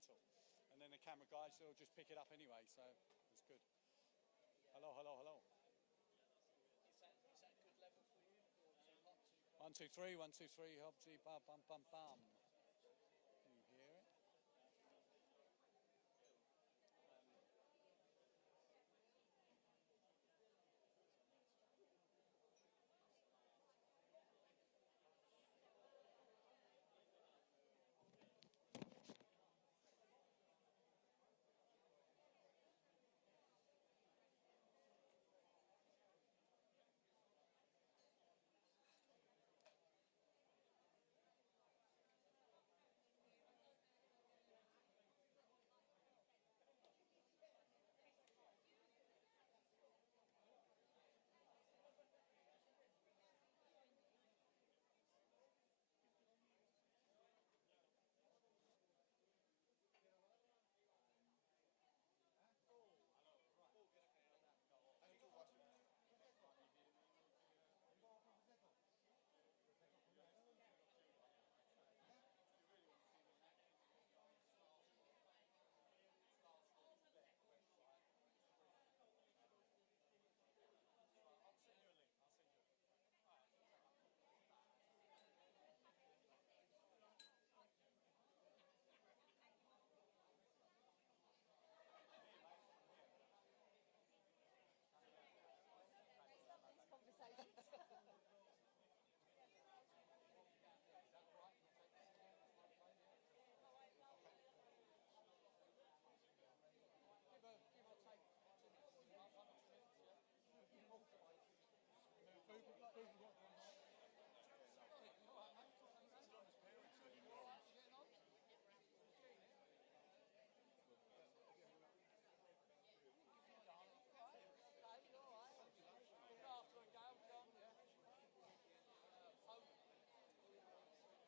mental. And then the camera guys will just pick it up anyway, so it's good. Hello, hello, hello. Is that a good level for you? Or too hot, too cold? 1, 2, 3, 1, 2, 3, hopsy, bum, bum, bum, bum. Can you hear it? Give or take 2 minutes.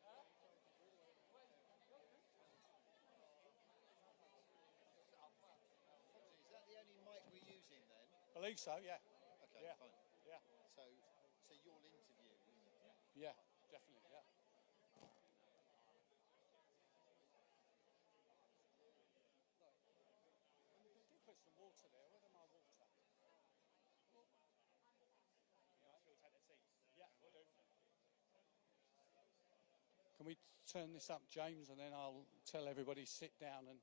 1 or 2 minutes, Is that the only mic we're using then? Believe so, yeah. Okay, yeah. fine. Yeah. So you'll interview? Yeah, definitely, yeah. Look, put some water there. Where's my water? You guys will take the seats. Yeah, we'll do. Can we turn this up, James, and then I'll tell everybody sit down and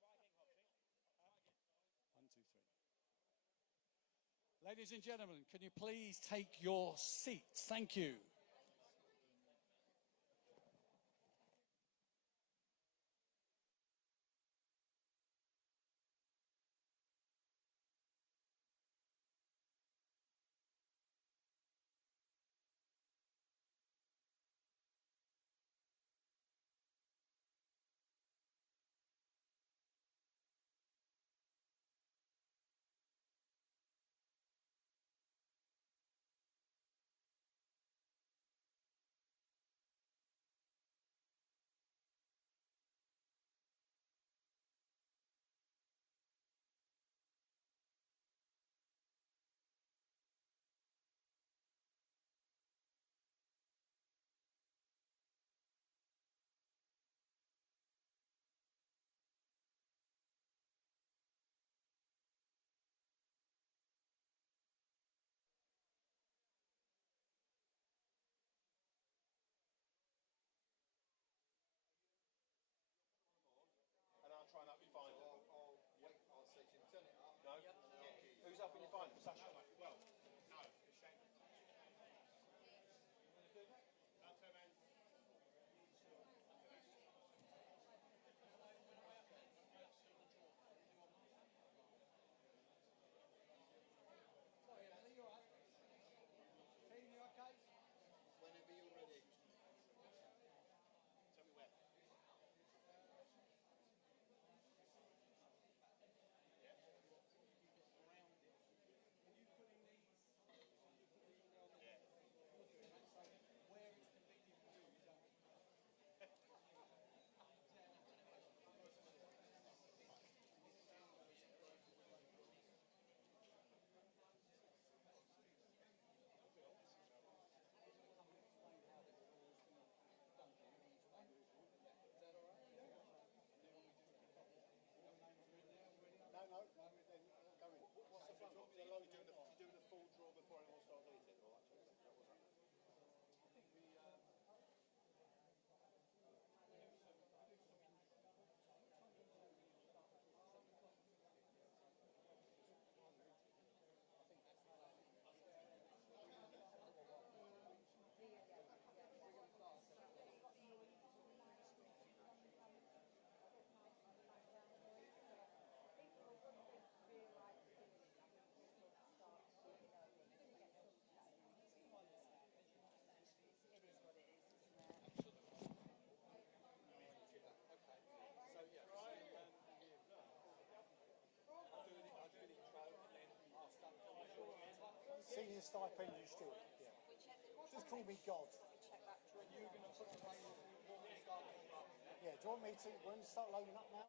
get busy. One, two, three. Ladies and gentlemen, can you please take your seats? Thank you. Senior stipendium student, yeah. Just call me God. You're going to put away what we started on. Yeah, do you want me to, we're going to start loading up now?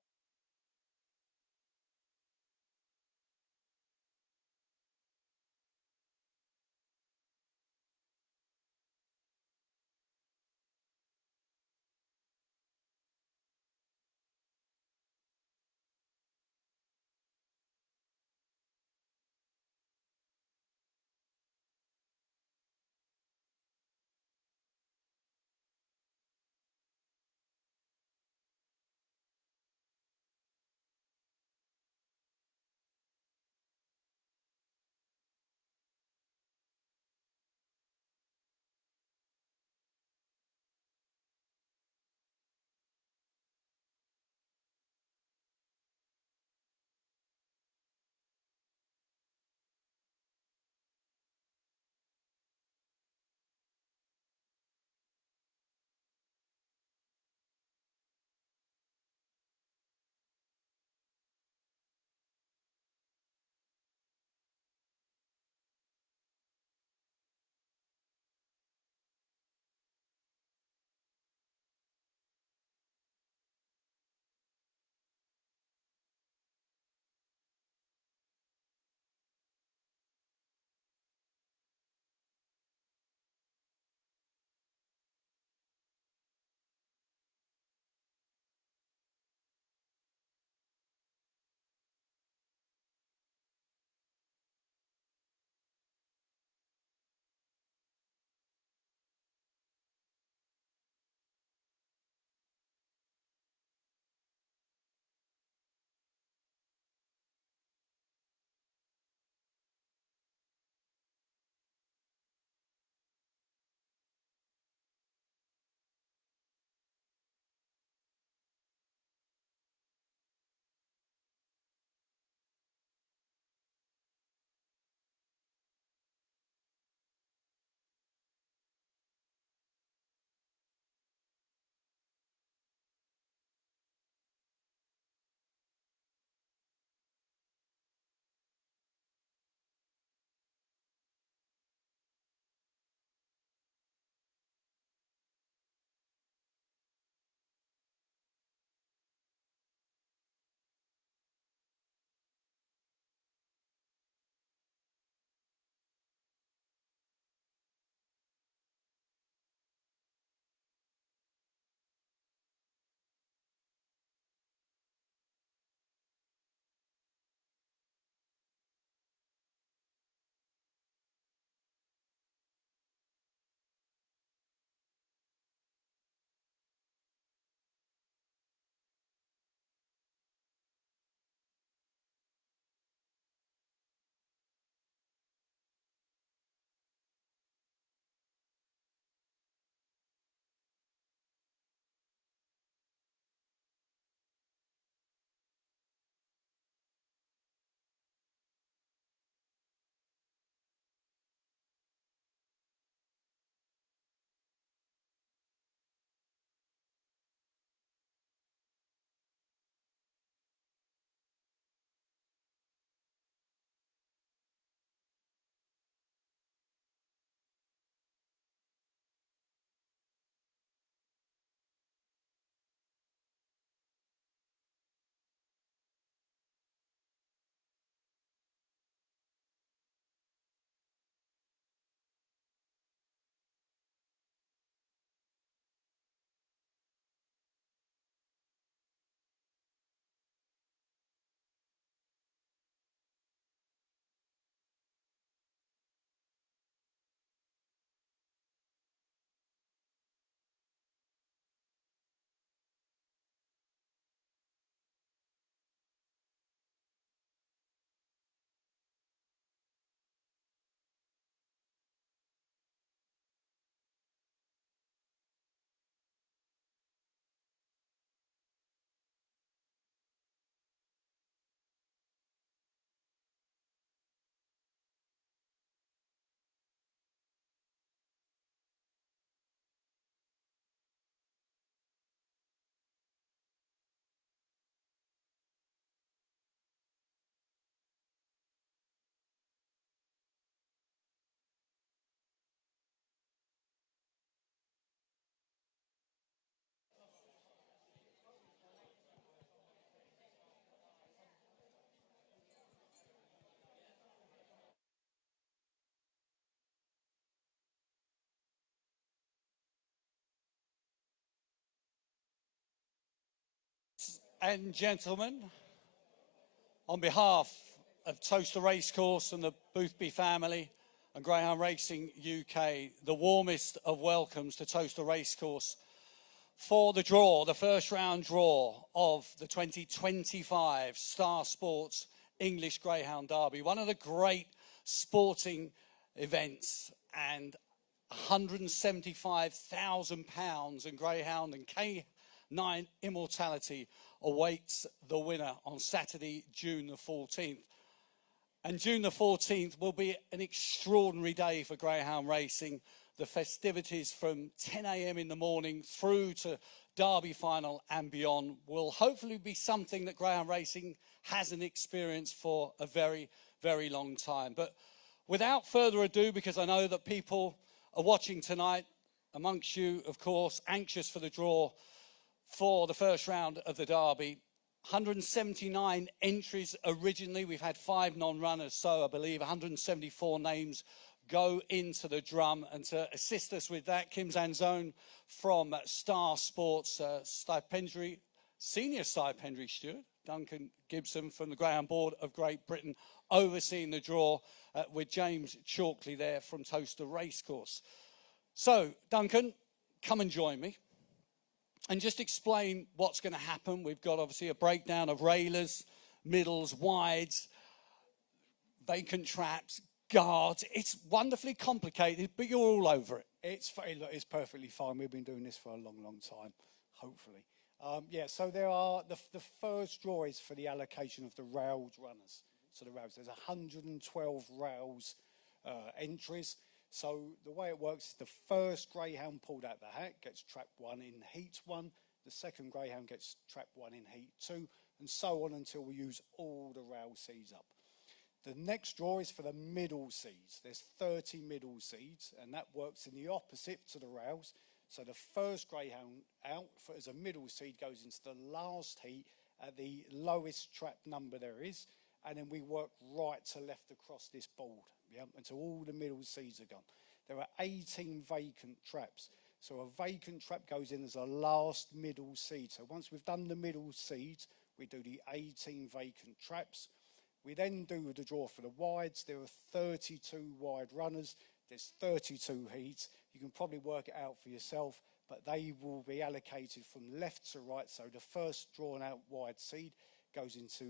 and gentlemen, on behalf of Towcester Racecourse and the Boothby family and Greyhound Racing UK, the warmest of welcomes to Towcester Racecourse for the draw, the first round draw of the 2025 Star Sports English Greyhound Derby. One of the great sporting events, and £175,000 in Greyhound and K9 immortality awaits the winner on Saturday, June the 14th. And June the 14th will be an extraordinary day for Greyhound racing. The festivities from 10 a.m. in the morning through to Derby final and beyond will hopefully be something that Greyhound racing hasn't experienced for a very, very long time. But without further ado, because I know that people are watching tonight, amongst you, of course, anxious for the draw for the first round of the Derby. 179 entries originally. We've had 5 non-runners, so I believe 174 names go into the drum. And to assist us with that, Kim Zanzone from Star Sports stipendiary, senior stipendiary steward, Duncan Gibson from the Greyhound Board of Great Britain, overseeing the draw with James Chalkley there from Towcester Racecourse. So, Duncan, come and join me and just explain what's going to happen. We've got obviously a breakdown of railers, middles, wides, vacant traps, guards. It's wonderfully complicated, but you're all over it. It's perfectly fine. We've been doing this for a long, long time, hopefully. Yeah, so there are, the first draw is for the allocation of the rails runners. So the rails, there's 112 rails entries. So the way it works is the first greyhound pulled out the hat gets trap 1 in heat 1. The second greyhound gets trap 1 in heat 2, and so on until we use all the rail seeds up. The next draw is for the middle seeds. There's 30 middle seeds, and that works in the opposite to the rails. So the first greyhound out as a middle seed goes into the last heat at the lowest trap number there is, and then we work right to left across this board, yeah, until all the middle seeds are gone. There are 18 vacant traps. So a vacant trap goes in as a last middle seed. So once we've done the middle seeds, we do the 18 vacant traps. We then do the draw for the wides. There are 32 wide runners. There's 32 heats. You can probably work it out for yourself, but they will be allocated from left to right. So the first drawn out wide seed goes into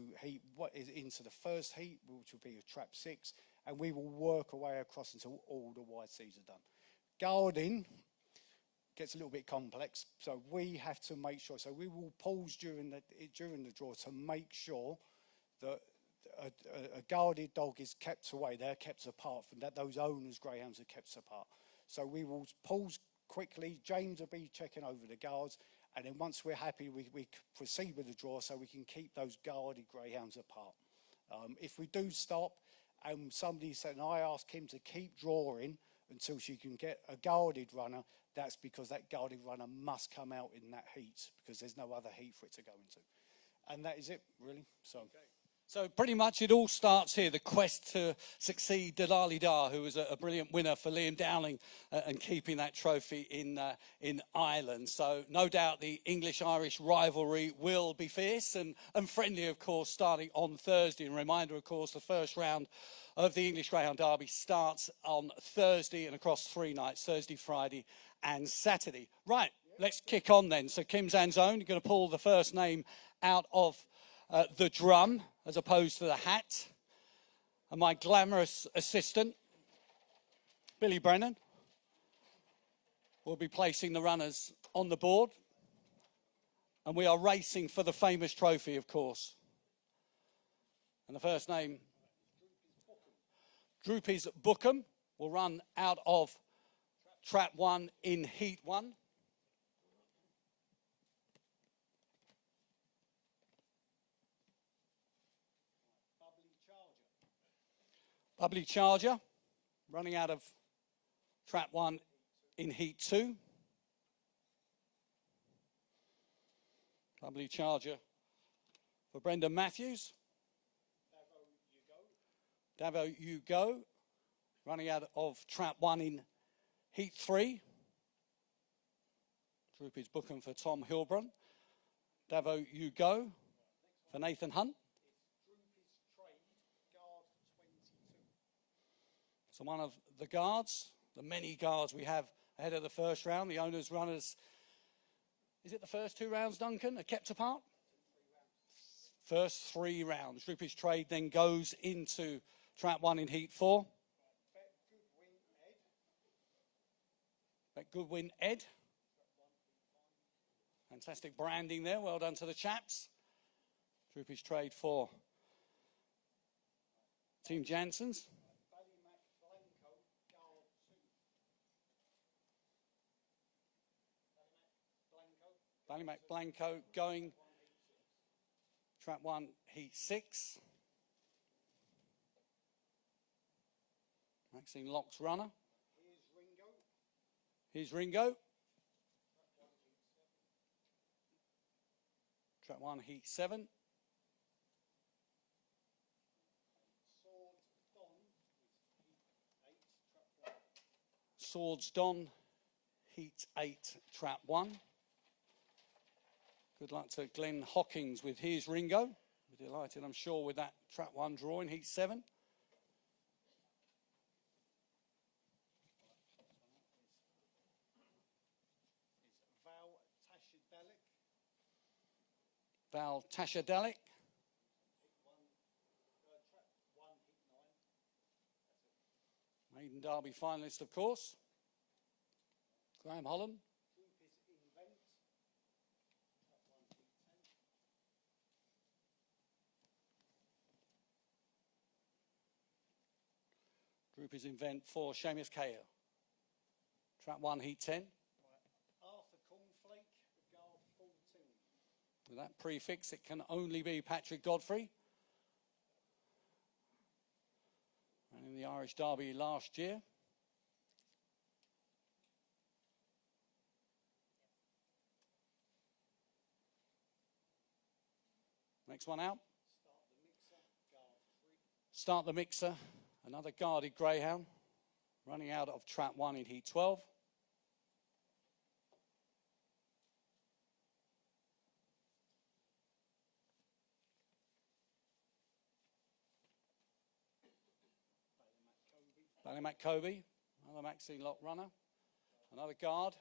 the first heat, which will be a trap 6, and we will work our way across until all the wide seeds are done. Guarding gets a little bit complex, so we have to make sure. So we will pause during the draw to make sure that a guarded dog is kept away. They're kept apart from that. Those owners' greyhounds are kept apart. So we will pause quickly. James will be checking over the guards, and then once we're happy, we proceed with the draw so we can keep those guarded greyhounds apart. If we do stop and somebody said, and I ask him to keep drawing until she can get a guarded runner, that's because that guarded runner must come out in that heat, because there's no other heat for it to go into. And that is it, really. So. Okay. So pretty much it all starts here, the quest to succeed Delali Dar, who was a brilliant winner for Liam Dowling and keeping that trophy in Ireland. So no doubt the English-Irish rivalry will be fierce and friendly, of course, starting on Thursday. And a reminder, of course, the first round of the English Greyhound Derby starts on Thursday and across 3 nights, Thursday, Friday and Saturday. Right, let's kick on then. So Kim Zanzone, you're going to pull the first name out of the drum as opposed to the hat, and my glamorous assistant Billy Brennan will be placing the runners on the board, and we are racing for the famous trophy, of course. And the first name, Droopy's Bookham, will run out of trap 1 in heat 1. Bubbly Charger, running out of trap 1 in heat 2. Bubbly Charger for Brendan Matthews. Davo, you go. Running out of trap 1 in heat 3. Droopy's Bookham for Tom Hilbrun. Davo, you go. for Nathan Hunt. So one of the guards, the many guards we have ahead of the first round, the owners, runners. Is it the first 2 rounds, Duncan, are kept apart? First 3 rounds. Droopy's Trade then goes into trap 1 in heat 4. Bet Goodwin Ed. Fantastic branding there. Well done to the chaps. Droopy's Trade 4. Team Janssens. Ballymac Blanco going trap 1, heat 6. Maxine Locke's runner. Here's Ringo. Trap 1, heat 7. Swords Don, heat 8, trap 1. Good luck to Glenn Hockings with Here's Ringo. We're delighted, I'm sure, with that trap 1 draw in heat 7. Val Tashadalik. Maiden Derby finalist, of course. Graham Holland. Group is Invent for Seamus Cahill. Trap 1, heat 10. Arthur Cornflake, guard 14. With that prefix, it can only be Patrick Godfrey. And in the Irish Derby last year. Next one out. Start the Mixer. Another guarded greyhound, running out of trap 1 in heat 12. Ballymac Kobe, another Maxine Locke runner, another guard.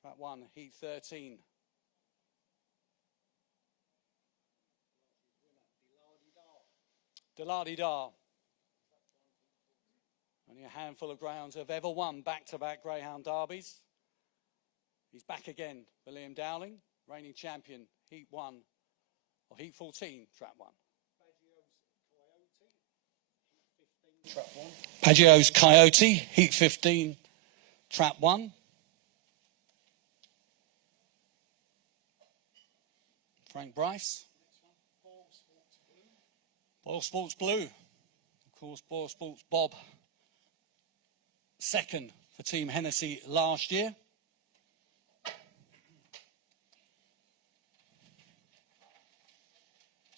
Trap 1, heat 13. Delardy-Dar. Only a handful of greyhounds have ever won back-to-back Greyhound Derbies. He's back again for Liam Dowling, reigning champion, heat 1, or heat 14, trap 1. Paggio's Coyote, heat 15, trap 1. Frank Bryce. Boyle Sports Blue. Of course, Boyle Sports Bob. Second for Team Hennessy last year.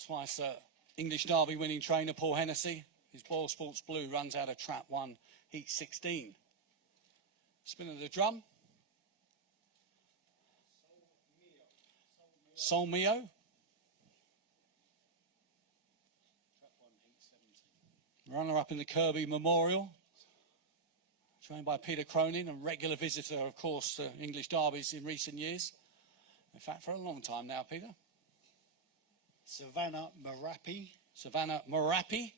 Twice English Derby winning trainer Paul Hennessy. His Boyle Sports Blue runs out of trap 1, heat 16. Spin of the drum. Sol Mio. Runner-up in the Kirby Memorial, trained by Peter Cronin, and regular visitor, of course, to English derbies in recent years. In fact, for a long time now, Peter. Savannah Marapi. Savannah Marapi.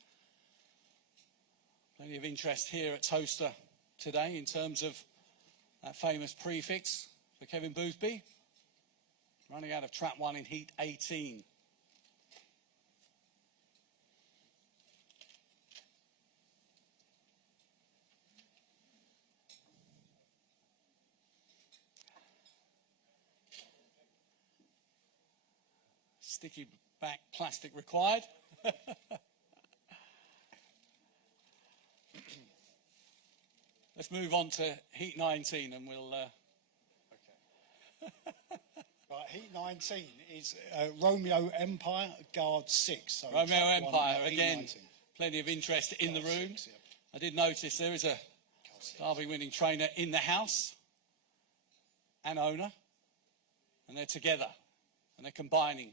Plenty of interest here at Towcester today in terms of that famous prefix for Kevin Boothby. Running out of trap 1 in heat 18. Sticky back plastic required. Let's move on to heat 19 and we'll... Right, heat 19 is Romeo Empire, guard 6. So Romeo Empire, again, 19. plenty of interest in the Guard room. 6, yep. I did notice there is a Derby winning trainer in the house and owner. And they're together. And they're combining.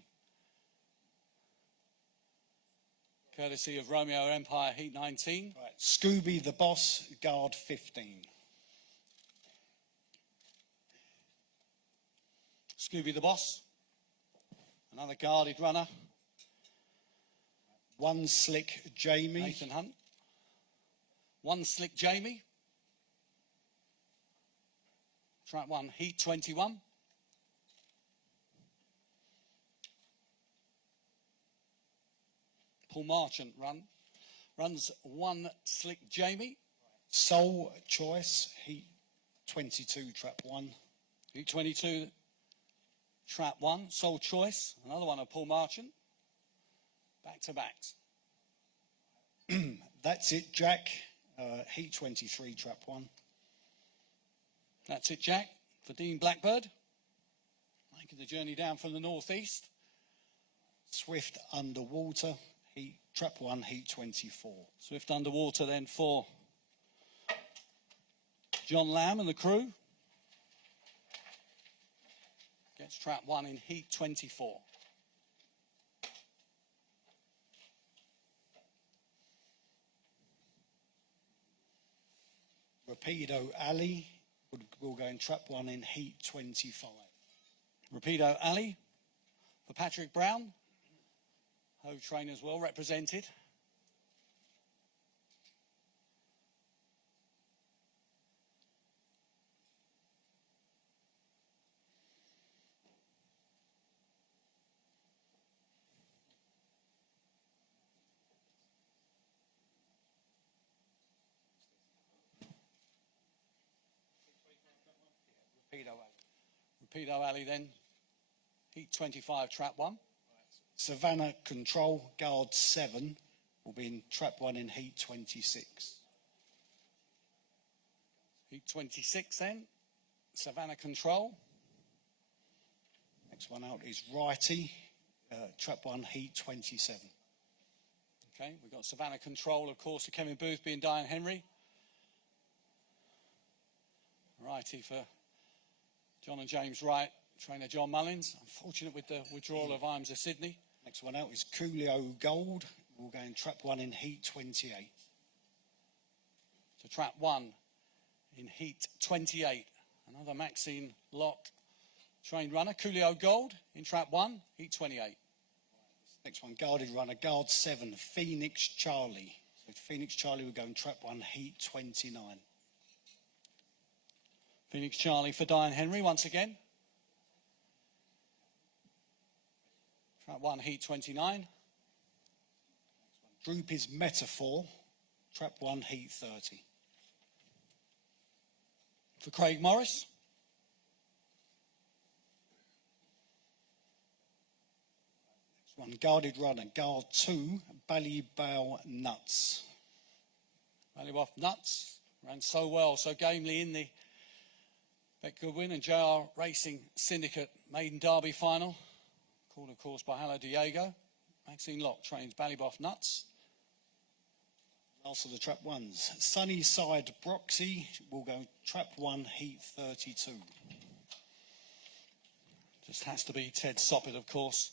Courtesy of Romeo Empire, Heat 19. Right. Scooby the Boss, guard 15. Scooby the Boss. Another guarded runner. One Slick Jamie. Nathan Hunt. One Slick Jamie. Track 1, Heat 21. Paul Marchant runs One Slick Jamie. Soul Choice, Heat 22, Trap 1. Heat 22, Trap 1. Soul Choice, another one of Paul Marchant. Back to backs. That's It, Jack, Heat 23, Trap 1. That's It, Jack, for Dean Blackbird. Making the journey down from the northeast. Swift Underwater, Trap 1, Heat 24. Swift Underwater then for John Lamb and the crew. Gets Trap 1 in Heat 24. Rapido Alley will go in Trap 1 in Heat 25. Rapido Alley for Patrick Brown. Hove trainers well represented. Rapido Alley then. Heat 25, Trap 1. Savannah Control, guard 7, will be in Trap 1 in Heat 26. Heat 26 then. Savannah Control. Next one out is Righty, Trap 1, Heat 27. Okay, we've got Savannah Control, of course, for Kevin Boothby and Diane Henry. Righty for John and James Wright, trainer John Mullins. Unfortunate with the withdrawal of Imes of Sydney. Next one out is Coolio Gold. We'll go in Trap 1 in Heat 28. So Trap 1 in Heat 28. Another Maxine Locke trained runner. Coolio Gold in Trap 1, Heat 28. Next one, guarded runner, guard 7, Phoenix Charlie. So Phoenix Charlie will go in Trap 1, Heat 29. Phoenix Charlie for Diane Henry once again. Trap 1, Heat 29. Group is Metaphor, Trap 1, Heat 30. For Craig Morris. Next one, guarded runner, guard 2, Ballybow Nuts. Ballybough Nuts ran so well, so gamely in the Beck Goodwin and JR Racing Syndicate Maiden Derby final. Called, of course, by Hello Diego. Maxine Locke trains Ballybough Nuts. Last of the Trap 1s. Sunnyside Broxy will go Trap 1, Heat 32. Just has to be Ted Soppett, of course.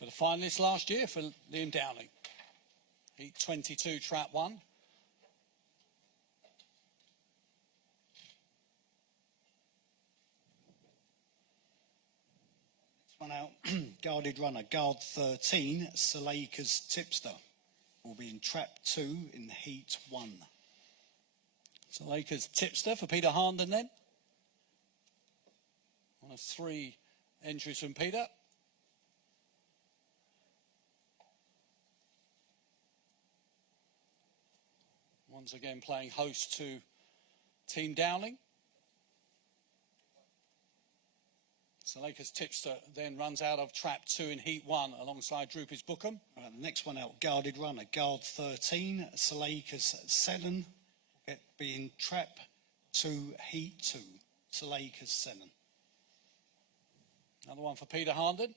But a finalist last year for Liam Dowling. Heat 22, Trap 1. One out, guarded runner, guard 13, Salaka's Tipster, will be in Trap 2 in Heat 1. Salaka's Tipster for Peter Harnden then. One of 3 entries from Peter. Once again playing host to Team Dowling. Salaka's Tipster then runs out of Trap 2 in Heat 1 alongside Droopy's Bookham. Right, the next one out, guarded runner, guard 13, Salaka's Sennen, will be in Trap 2, Heat 2. Salaka's Sennen. Another one for Peter Harnden.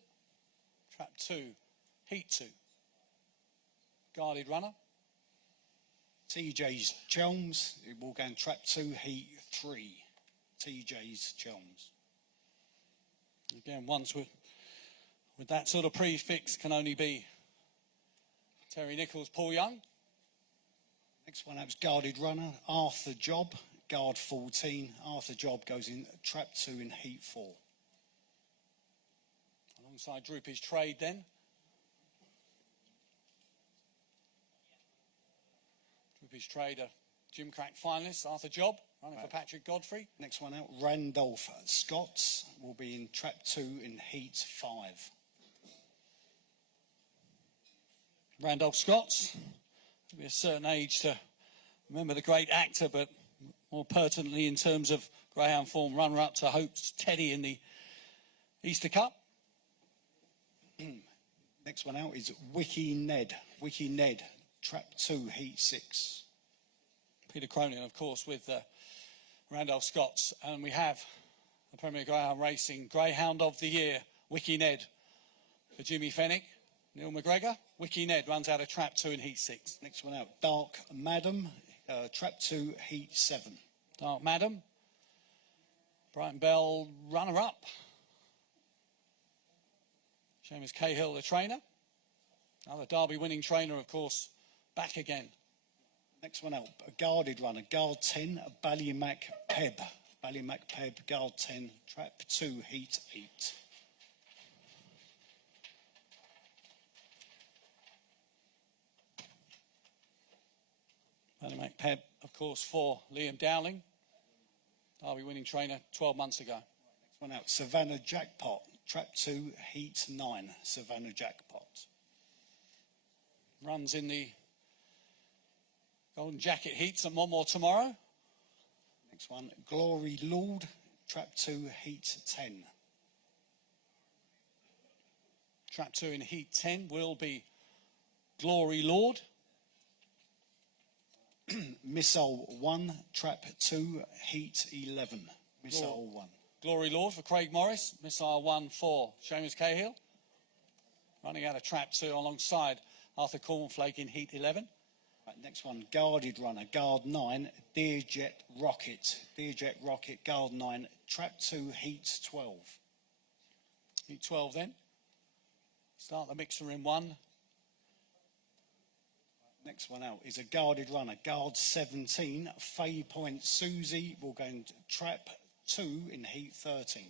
Trap 2, Heat 2. Guarded runner. TJ's Chelms, it will go in trap 2, heat 3. TJ's Chelms. Again, ones with that sort of prefix can only be Terry Nichols, Paul Young. Next one up is Guarded Runner, Arthur Job, guard 14. Arthur Job goes in trap 2 in heat 4. Alongside Droopy's Trade then. Droopy's Trade, a Jim Crack finalist, Arthur Job, running for Patrick Godfrey. Next one out, Randolph Scott will be in trap 2 in heat 5. Randolph Scott's, to be a certain age to remember the great actor, but more pertinently in terms of greyhound form, runner-up to Hope's Teddy in the Easter Cup. Next one out is Wiki Ned. Wiki Ned, trap 2, heat 6. Peter Cronin, of course, with Randolph Scott's. And we have the Premier Greyhound Racing Greyhound of the Year, Wiki Ned, for Jimmy Fennick. Neil McGregor, Wiki Ned runs out of trap 2 in heat 6. Next one out, Dark Madam, trap 2, heat 7. Dark Madam, Brighton Bell runner-up. Seamus Cahill, the trainer. Another Derby winning trainer, of course, back again. Next one out, a Guarded Runner, guard 10, Ballymac Peb. Ballymac Peb, guard 10, trap 2, heat 8. Ballymac Peb, of course, for Liam Dowling. Derby winning trainer 12 months ago. Next one out, Savannah Jackpot, trap 2, heat 9. Savannah Jackpot. Runs in the Golden Jacket heats and one more tomorrow. Next one, Glory Lord, trap 2, heat 10. Trap 2 in heat 10 will be Glory Lord. Missile 1, trap 2, heat 11. Missile 1. Glory Lord for Craig Morris. Missile 1 for Seamus Cahill. Running out of trap 2 alongside Arthur Cornflake in heat 11. Right, next one, Guarded Runner, guard 9, Deerjet Rocket. Deerjet Rocket, guard 9, trap 2, heat 12. Heat 12 then. Start the mixer in 1. Next one out is a Guarded Runner, guard 17, Fay Point Susie will go into trap 2 in heat 13.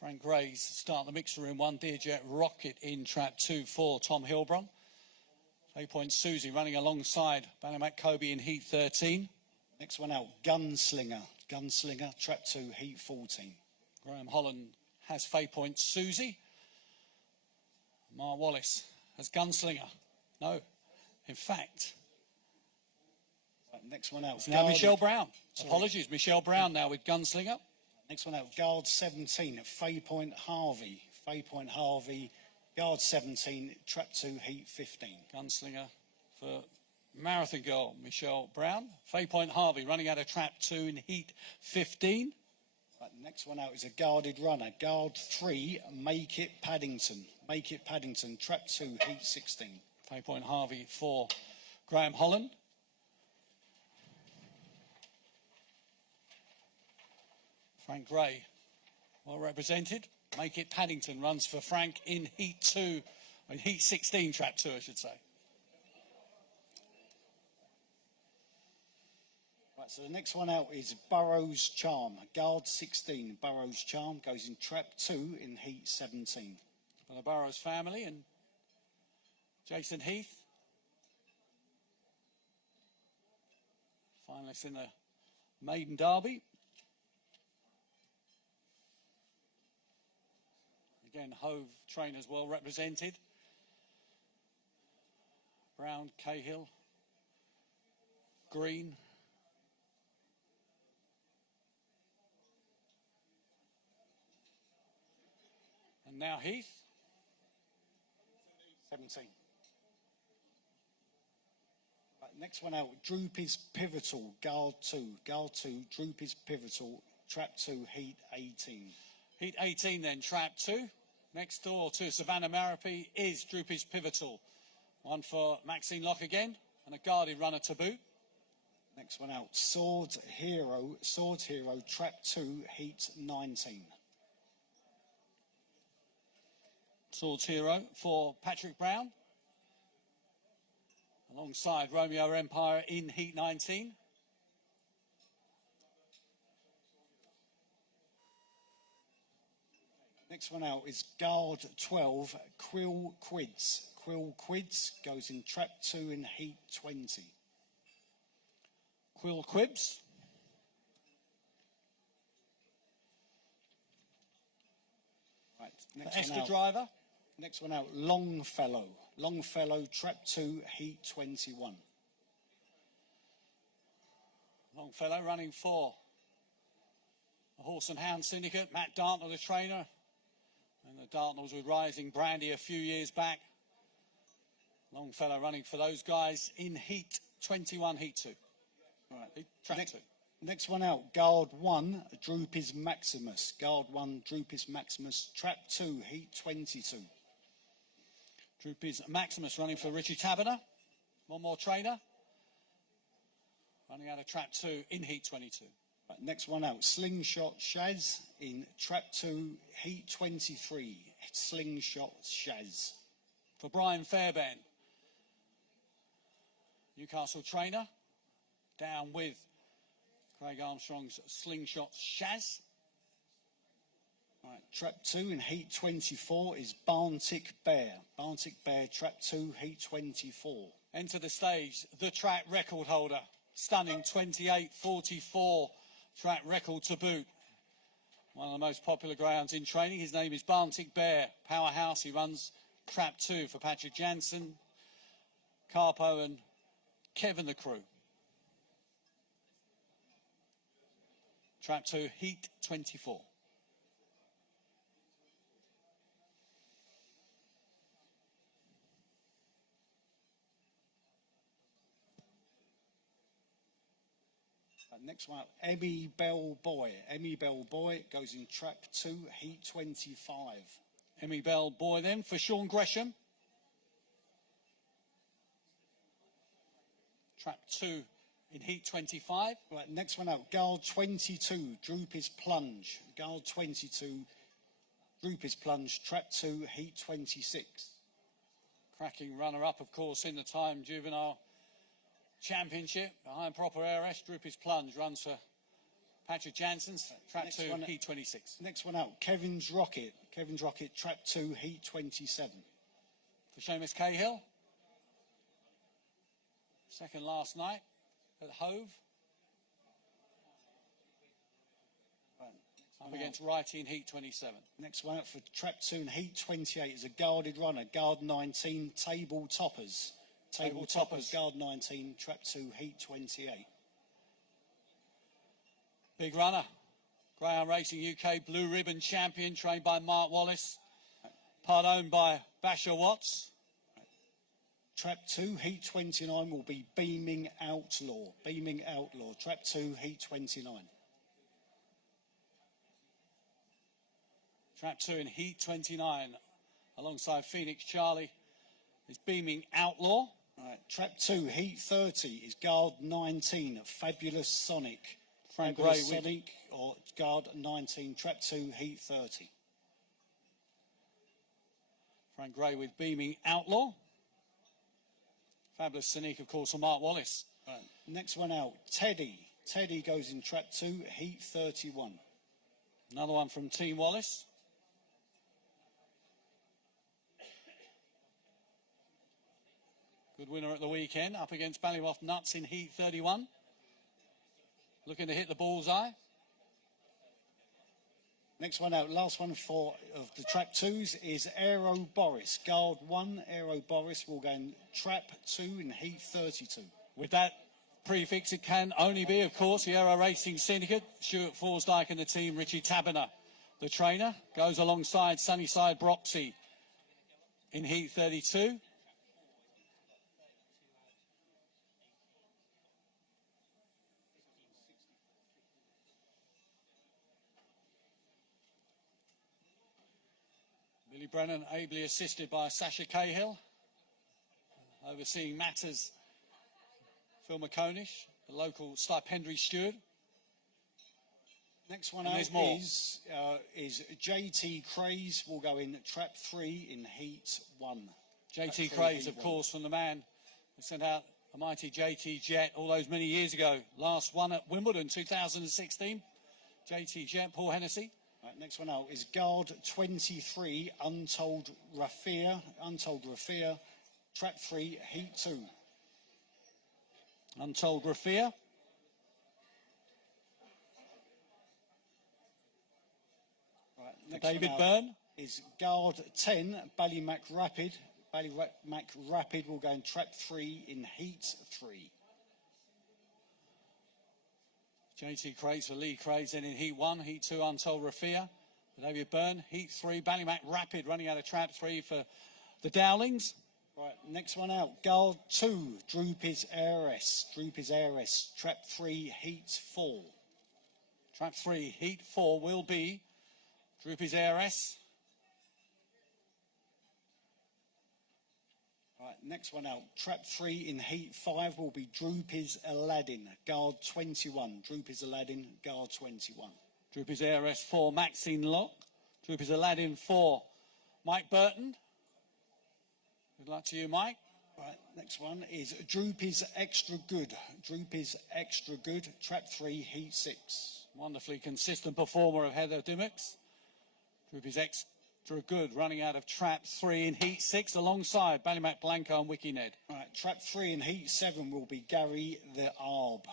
Frank Gray's start the mixer in 1. Deerjet Rocket in trap 2 for Tom Hilbron. Fay Point Susie running alongside Ballymac Kobe in heat 13. Next one out, Gunslinger. Gunslinger, trap 2, heat 14. Graham Holland has Fay Point Susie. Mark Wallace has Gunslinger. No, in fact. Right, next one out. It's now Michelle Brown. Sorry. Apologies, Michelle Brown now with Gunslinger. Next one out, guard 17, Fay Point Harvey. Fay Point Harvey, guard 17, trap 2, heat 15. Gunslinger for Marathon Girl, Michelle Brown. Fay Point Harvey running out of trap 2 in heat 15. Right, next one out is a Guarded Runner, guard 3, Make It Paddington. Make It Paddington, trap 2, heat 16. Fay Point Harvey for Graham Holland. Frank Gray, well represented. Make It Paddington runs for Frank in heat 2, in heat 16, trap 2, I should say. Right, so the next one out is Burrows Charm. Guard 16, Burrows Charm goes in trap 2 in heat 17. For the Burrows family and Jason Heath. Finalists in the Maiden Derby. Again, Hove trainers well represented. Brown, Cahill, Green. And now Heath. 17. Right, next one out, Droopy's Pivotal, guard 2. Guard 2, Droopy's Pivotal, trap 2, heat 18. Heat 18 then, trap 2. Next door to Savannah Marapy is Droopy's Pivotal. One for Maxine Locke again, and a guarded runner to boot. Next one out, Swords Hero, Trap 2, Heat 19. Swords Hero for Patrick Brown, alongside Romeo Empire in Heat 19. Next one out is Guard 12, Quill Quids. Quill Quids goes in Trap 2 in Heat 20. Quill Quibs. Right, Esther Driver. Next one out, Longfellow. Longfellow, Trap 2, Heat 21. Longfellow running for the Horse and Hound Syndicate. Matt Dartnell, the trainer. And the Dartnells with Rising Brandy a few years back. Longfellow running for those guys in Heat 21, Heat 2. Right. Track 2. Next one out, Guard 1, Drupis Maximus. Guard 1, Drupis Maximus, Trap 2, Heat 22. Drupis Maximus running for Richie Taberner. One more trainer. Running out of Trap 2 in Heat 22. Right, next one out, Slingshot Shaz in Trap 2, Heat 23. Slingshot Shaz. For Brian Fairbairn. Newcastle trainer. Down with Craig Armstrong's Slingshot Shaz. Right, Trap 2 in Heat 24 is Barntick Bear. Barntick Bear, Trap 2, Heat 24. Enter the stage, the track record holder. Stunning 28.44 track record to boot. One of the most popular greyhounds in training. His name is Barntick Bear, powerhouse. He runs Trap 2 for Patrick Jansen, Carpo and Kevin the crew. Trap 2, Heat 24. Next one, Emmy Bell Boy. Emmy Bell Boy goes in Trap 2, Heat 25. Emmy Bell Boy then for Sean Gresham. Trap 2 in Heat 25. Right, next one out, Guard 22, Drupis Plunge. Guard 22, Drupis Plunge, Trap 2, Heat 26. Cracking runner-up, of course, in the Time Juvenile Championship. Behind proper heiress, Drupis Plunge runs for Patrick Jansen's Trap 2, Heat 26. Next one out, Kevin's Rocket. Kevin's Rocket, Trap 2, Heat 27. For Seamus Cahill. Second last night at Hove. Up against Righty in Heat 27. Next one out for Trap 2 in Heat 28 is a guarded runner, Guard 19, Table Toppers. Table Toppers, Guard 19, Trap 2, Heat 28. Big runner. Greyhound Racing UK Blue Ribbon Champion, trained by Mark Wallace. Part owned by Basher Watts. Trap 2, Heat 29 will be Beaming Outlaw. Beaming Outlaw, Trap 2, Heat 29. Trap 2 in Heat 29, alongside Phoenix Charlie, is Beaming Outlaw. Right, Trap 2, Heat 30 is Guard 19, Fabulous Sonic. Frank Fabulous Gray with Sonic or Guard 19, Trap 2, Heat 30. Frank Gray with Beaming Outlaw. Fabulous Sonic, of course, for Mark Wallace. Right, next one out, Teddy. Teddy goes in Trap 2, Heat 31. Another one from Team Wallace. Good winner at the weekend, up against Ballymoth Nuts in Heat 31. Looking to hit the bullseye. Next one out, last one of the Trap 2s is Aero Boris. Guard 1, Aero Boris will go in Trap 2 in Heat 32. With that prefix, it can only be, of course, the Aero Racing Syndicate. Stuart Forsdyke and the team, Richie Taberner. The trainer goes alongside Sunnyside Broxy in Heat 32. Billy Brennan, ably assisted by Sasha Cahill, overseeing matters Phil McConish, the local stipendiary steward. Next one And out there's more. is JT Craze will go in trap 3 in heat 1. JT Trap 3, Craze, heat of 1. course, from the man who sent out a mighty JT Jet all those many years ago. Last one at Wimbledon 2016. JT Jet, Paul Hennessy. Right, next one out is Guard 23 Untold Rafia. Trap 3 heat 2. Untold Rafia. Right, next David one out Byrne. is Guard 10 Ballymac Rapid. Ballymac Rapid will go in trap 3 in heat 3. JT Craze for Lee Craze, then in Heat 1, Heat 2, Untold Rafia. David Byrne, Heat 3, Ballymac Rapid running out of trap 3 for the Dowlings. Right, next one out, Guard 2, Droopy's Heiress. Trap 3, Heat 4. Trap 3, Heat 4 will be Droopy's Heiress. Right, next one out, Trap 3 in Heat 5 will be Droopy's Aladdin. Guard 21, Droopy's Aladdin, Guard 21. Droopy's Heiress 4, Maxine Locke. Droopy's Aladdin 4, Mike Burton. Good luck to you, Mike. Right, next one is Droopy's Extra Good. Trap 3, Heat 6. Wonderfully consistent performer of Heather Dimmicks. Droopy's Extra Good running out of trap 3 in Heat 6 alongside Ballymac Blanco and Wiki Ned. Right, Trap 3 in Heat 7 will be Gary the Arb.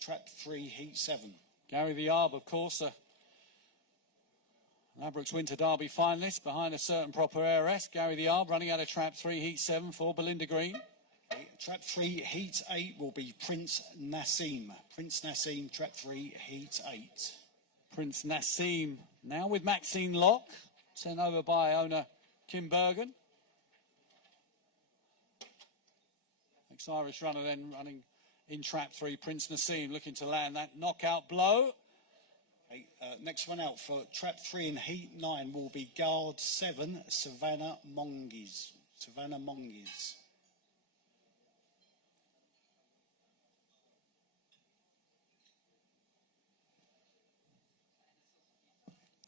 Trap 3, Heat 7. Gary the Arb, of course, Ladbrokes Winter Derby finalist behind a certain proper heiress. Gary the Arb running out of trap 3, Heat 7 for Belinda Green. Trap 3, Heat 8 will be Prince Nassim. Trap 3, Heat 8. Prince Nassim now with Maxine Locke, sent over by owner Kim Bergen. Ex-Irish runner then running in trap 3, Prince Nassim looking to land that knockout blow. Next one out for Trap 3 in Heat 9 will be Guard 7, Savannah Mongies.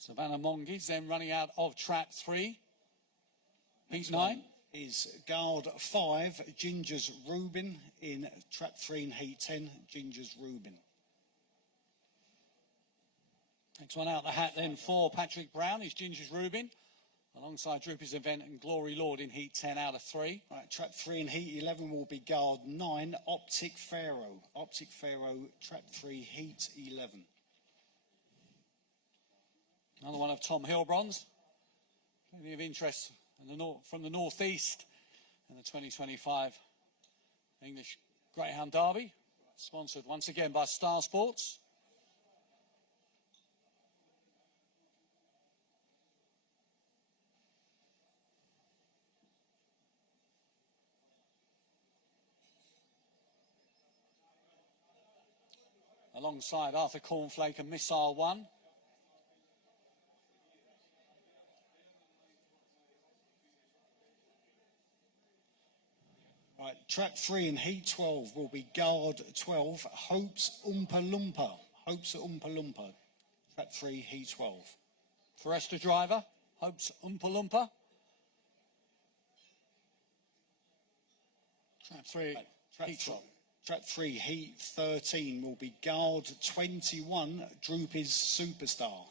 Savannah Mongies then running out of trap 3. Heat 9 is Guard 5, Ginger's Rubin in Trap 3 in Heat 10, Ginger's Rubin. Next one out the hat then for Patrick Brown is Ginger's Rubin, alongside Droopy's Event and Glory Lord in Heat 10 out of 3. Right, Trap 3 in Heat 11 will be Guard 9, Optic Pharaoh. Trap 3, Heat 11. Another one of Tom Hilbron's. Plenty of interest in from the northeast in the 2025 English Greyhound Derby, sponsored once again by Star Sports. Alongside Arthur Cornflake and Missile 1. Right, Trap 3 in Heat 12 will be Guard 12, Hopes Oompa Loompa. Trap 3, Heat 12. Forester driver, Hopes Oompa Loompa. Trap 3, Trap Heat 12. Trap 3, Heat 13 will be Guard 21, Droopy's Superstar.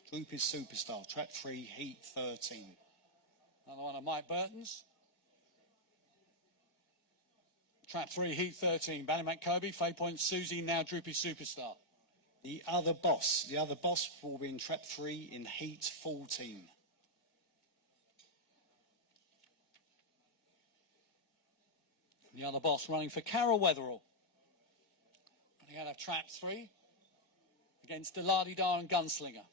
Trap 3, Heat 13. Another one of Mike Burton's. Trap 3, Heat 13, Ballymac Kobe, Fay Point Susie, now Droopy's Superstar. The other boss will be in Trap 3 in Heat 14. The other boss running for Carol Weatherall. Running out of Trap 3 against Delardy-Dar and Gunslinger.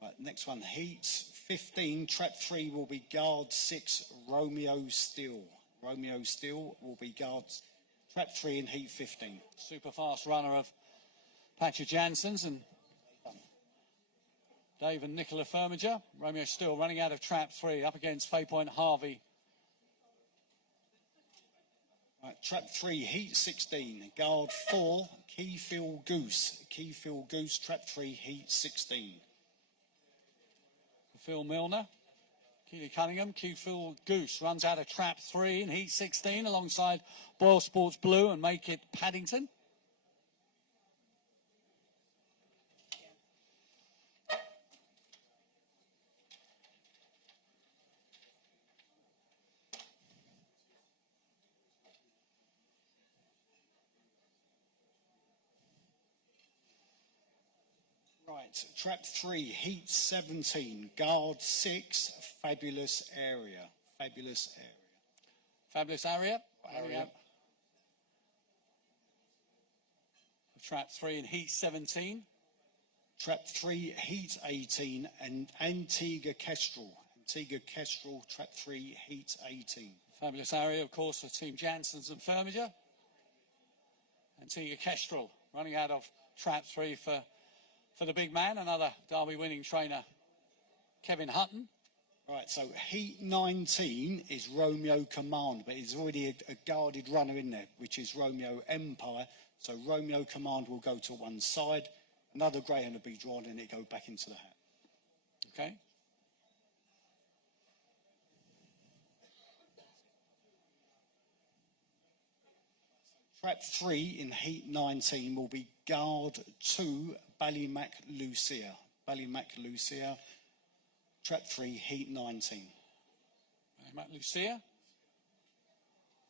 Right, next one, Heat 15, Trap 3 will be Guard 6, Romeo Steele. Will be Guard Trap 3 in Heat 15. Super fast runner of Patrick Janssens and Dave and Nicola Firmager. Romeo Steele running out of Trap 3 up against Fay Point Harvey. Right, Trap 3, heat 16, guard 4, Keyfield Goose. Keyfield Goose, trap 3, heat 16. Phil Milner, Keely Cunningham, Keyfield Goose runs out of trap 3 in heat 16 alongside Boyle Sports Blue and Make It Paddington. Right, trap 3, heat 17, guard 6, Fabulous Area. Fabulous Area. Fabulous area. Trap 3 in heat 17. Trap 3, heat 18, and Antigua Kestrel. Antigua Kestrel, trap 3, heat 18. Fabulous area, of course, for Team Janssens and Firmager. Antigua Kestrel running out of trap 3 for the big man, another Derby winning trainer, Kevin Hutton. Right, so heat 19 is Romeo Command, but there's already a guarded runner in there, which is Romeo Empire. So Romeo Command will go to one side. Another greyhound will be drawn and it go back into the hat. Okay. Trap 3 in heat 19 will be guard 2, Ballymac Lucia. Ballymac Lucia, trap 3, heat 19. Ballymac Lucia.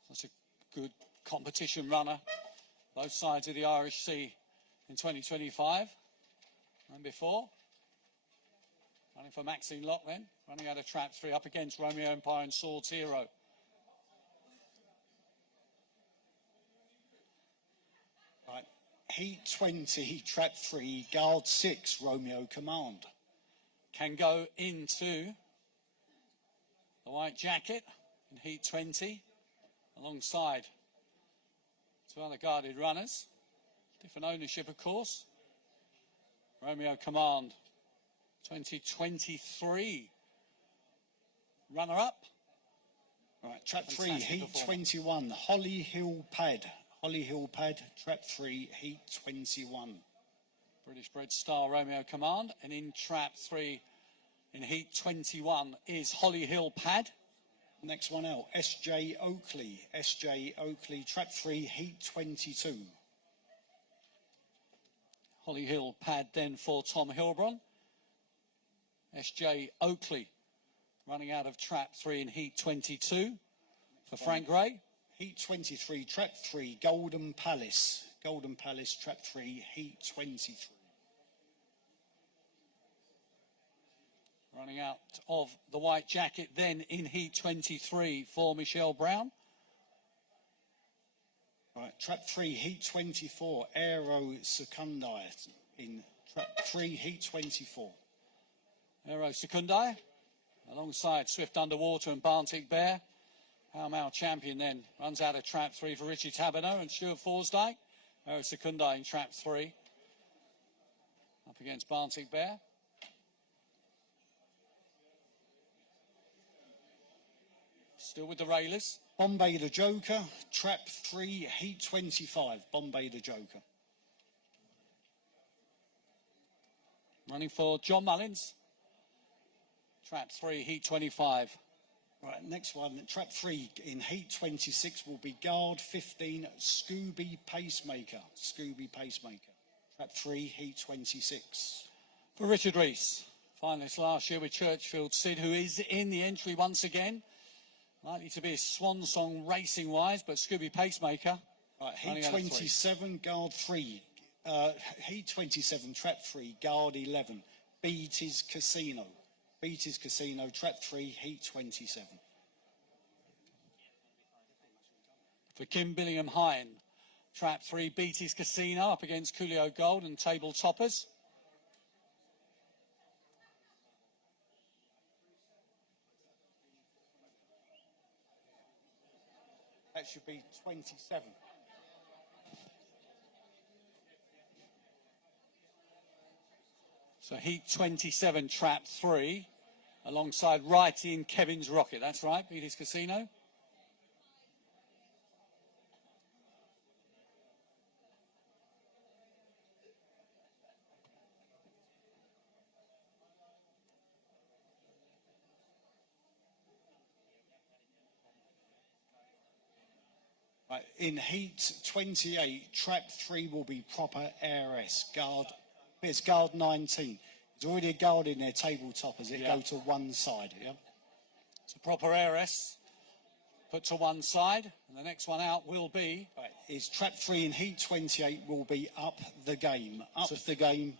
Such a good competition runner. Both sides of the Irish Sea in 2025 and before. Running for Maxine Lock then. Running out of trap 3 up against Romeo Empire and Swords Hero. Right. Heat 20, trap 3, guard 6, Romeo Command. Can go into the white jacket in heat 20 alongside two other guarded runners. Different ownership, of course. Romeo Command, 2023 runner-up. Right, trap 3, Fantastic heat performance. 21, Holly Hill Pad. Holly Hill Pad, trap 3, heat 21. British bred star Romeo Command. And in trap 3 in heat 21 is Holly Hill Pad. Next one out, SJ Oakley. SJ Oakley, trap 3, heat 22. Holly Hill Pad then for Tom Hilbron. SJ Oakley running out of trap 3 in heat 22 for Frank Gray. Heat 23, trap 3, Golden Palace. Golden Palace, trap 3, heat 23. Running out of the white jacket then in heat 23 for Michelle Brown. Right, trap 3, heat 24, Aero Secundai in trap 3, heat 24. Aero Secundai alongside Swift Underwater and Barntic Bear. Pall Mall champion then runs out of trap 3 for Richie Taberneau and Stuart Forsdyke. Aero Secundai in trap 3 up against Barntic Bear. Still with the railers. Bombay the Joker, trap 3, heat 25, Bombay the Joker. Running for John Mullins. Trap 3, heat 25. Right, next one, trap 3 in heat 26 will be guard 15, Scooby Pacemaker. Scooby Pacemaker. Trap 3, heat 26. For Richard Rees, finalist last year with Churchfield Sid, who is in the entry once again. Likely to be a swan song racing-wise, but Scooby Pacemaker. Right, heat 27, guard 3. Heat 27, trap 3, guard 11, Beatty's Casino. Beatty's Casino, trap 3, heat 27. For Kim Billingham Hine, trap 3, Beatty's Casino up against Coolio Gold and Table Toppers. That should be 27. So heat 27, trap 3, alongside Righty and Kevin's Rocket. That's right, Beatty's Casino. Right, in heat 28, trap 3 will be proper ARS. Guard, it's guard 19. There's already a guard in there, tabletop, as it go to one side. Yeah. So proper ARS put to one side, and the next one out will be... Right, is trap 3 in heat 28 will be up the game. Up the game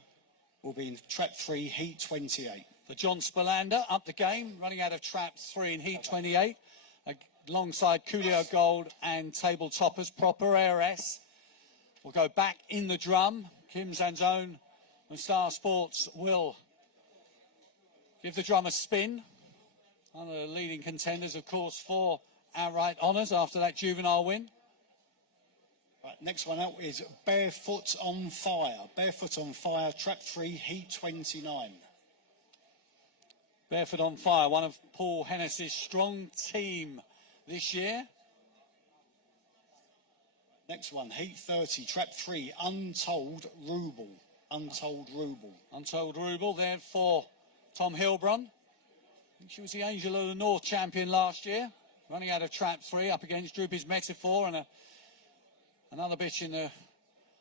will be in trap 3, heat 28. For John Spalander, up the game, running out of trap 3 in heat 28. Alongside Coolio Gold and Table Toppers, proper ARS. Will go back in the drum. Kim Zanzone and Star Sports will give the drum a spin. One of the leading contenders, of course, for outright honours after that juvenile win. Right, next one out is Barefoot on Fire. Barefoot on Fire, trap 3, heat 29. Barefoot on Fire, one of Paul Hennis's strong team this year. Next one, heat 30, trap 3, Untold Ruble. Untold Ruble. Untold Ruble there for Tom Hilbron. I think she was the Angel of the North champion last year. Running out of trap 3 up against Droopy's Metaphor and another bitch in the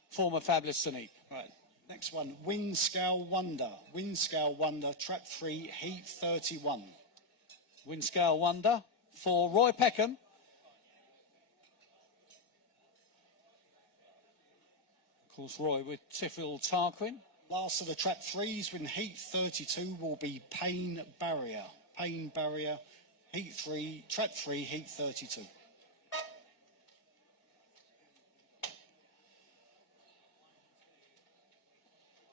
former Fabulous Sonique. Right, next one, Windscale Wonder. Windscale Wonder, trap 3, heat 31. Windscale Wonder for Roy Peckham. Of course, Roy with Tiffel Tarquin. Last of the trap 3s in heat 32 will be Pain Barrier. Pain Barrier, heat 3, trap 3, heat 32.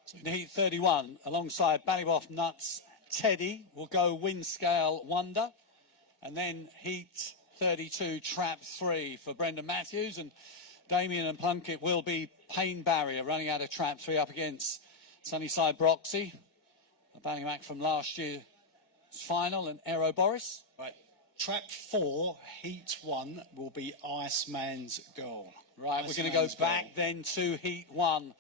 So in heat 31, alongside Ballyboff Nuts, Teddy will go Windscale Wonder. And then heat 32, trap 3 for Brendan Matthews. And Damien and Plunkett will be Pain Barrier, running out of trap 3 up against Sunnyside Broxy, the Ballymac from last year's final, and Aero Boris. Right, trap 4, heat 1 will be Iceman's Girl. Right, we're going to go back then to heat 1.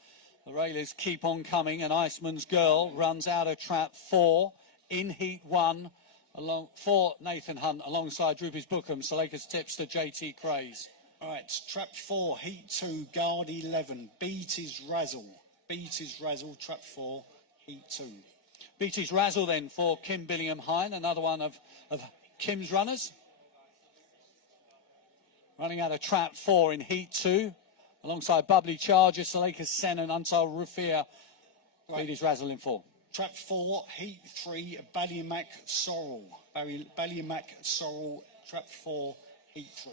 The railers keep on coming, and Iceman's Girl runs out of trap 4 in heat 1. For Nathan Hunt alongside Droopy's Bookham, Salakas Tipster, JT Craze. All right, trap 4, heat 2, guard 11, Beat is Razzle. Beat is Razzle, trap 4, heat 2. Beat is Razzle then for Kim Billingham Hine, another one of Kim's runners. Running out of trap 4 in heat 2, alongside Bubbly Charger, Salakas Sen and Untold Rufia. Beat is Razzle in 4. Trap 4, heat 3, Ballymac Sorrel. Ballymac Sorrel, trap 4, heat 3.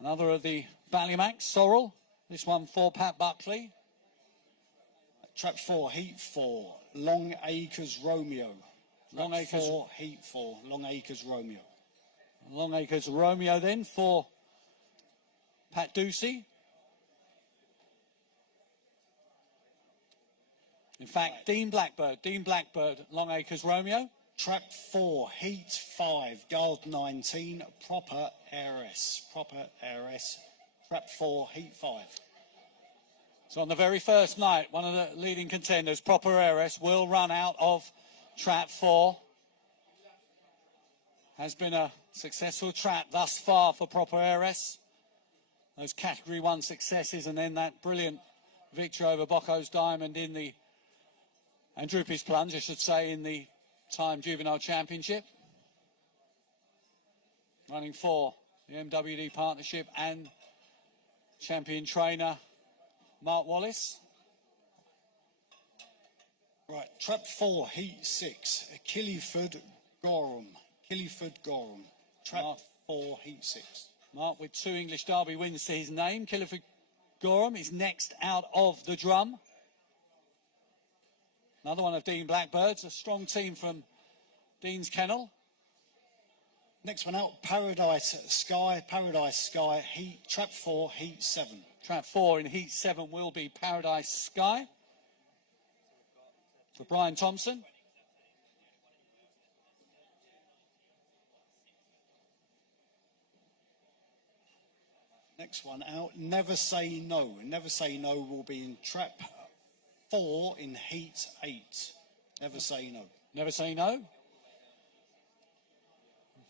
Another of the Ballymac Sorrel. This one for Pat Buckley. Trap 4, heat 4, Long Acres Romeo. Trap Long Acres 4, heat 4, Long Acres Romeo. Long Acres Romeo then for Pat Ducey. In fact, Dean Blackbird, Long Acres Romeo. Trap 4, heat 5, guard 19, proper ARS. Proper ARS. Trap 4, heat 5. So on the very first night, one of the leading contenders, Proper Heiress, will run out of trap 4. Has been a successful trap thus far for Proper Heiress. Those Category 1 successes and then that brilliant victory over Bocco's Diamond in the, and Droopy's Plunge, I should say, in the Time Juvenile Championship. Running for the MWD Partnership and champion trainer Mark Wallace. Right, trap 4, heat 6, Killiford Gorham. Killiford Gorham. Trap 4, heat 6. Mark with 2 English Derby wins to his name. Killiford Gorham is next out of the drum. Another one of Dean Blackbird's, a strong team from Dean's Kennel. Next one out, Paradise Sky, heat, trap 4, heat 7. Trap 4 in heat 7 will be Paradise Sky for Brian Thompson. Next one out, Never Say No. Never Say No will be in trap 4 in heat 8. Never Say No. Never Say No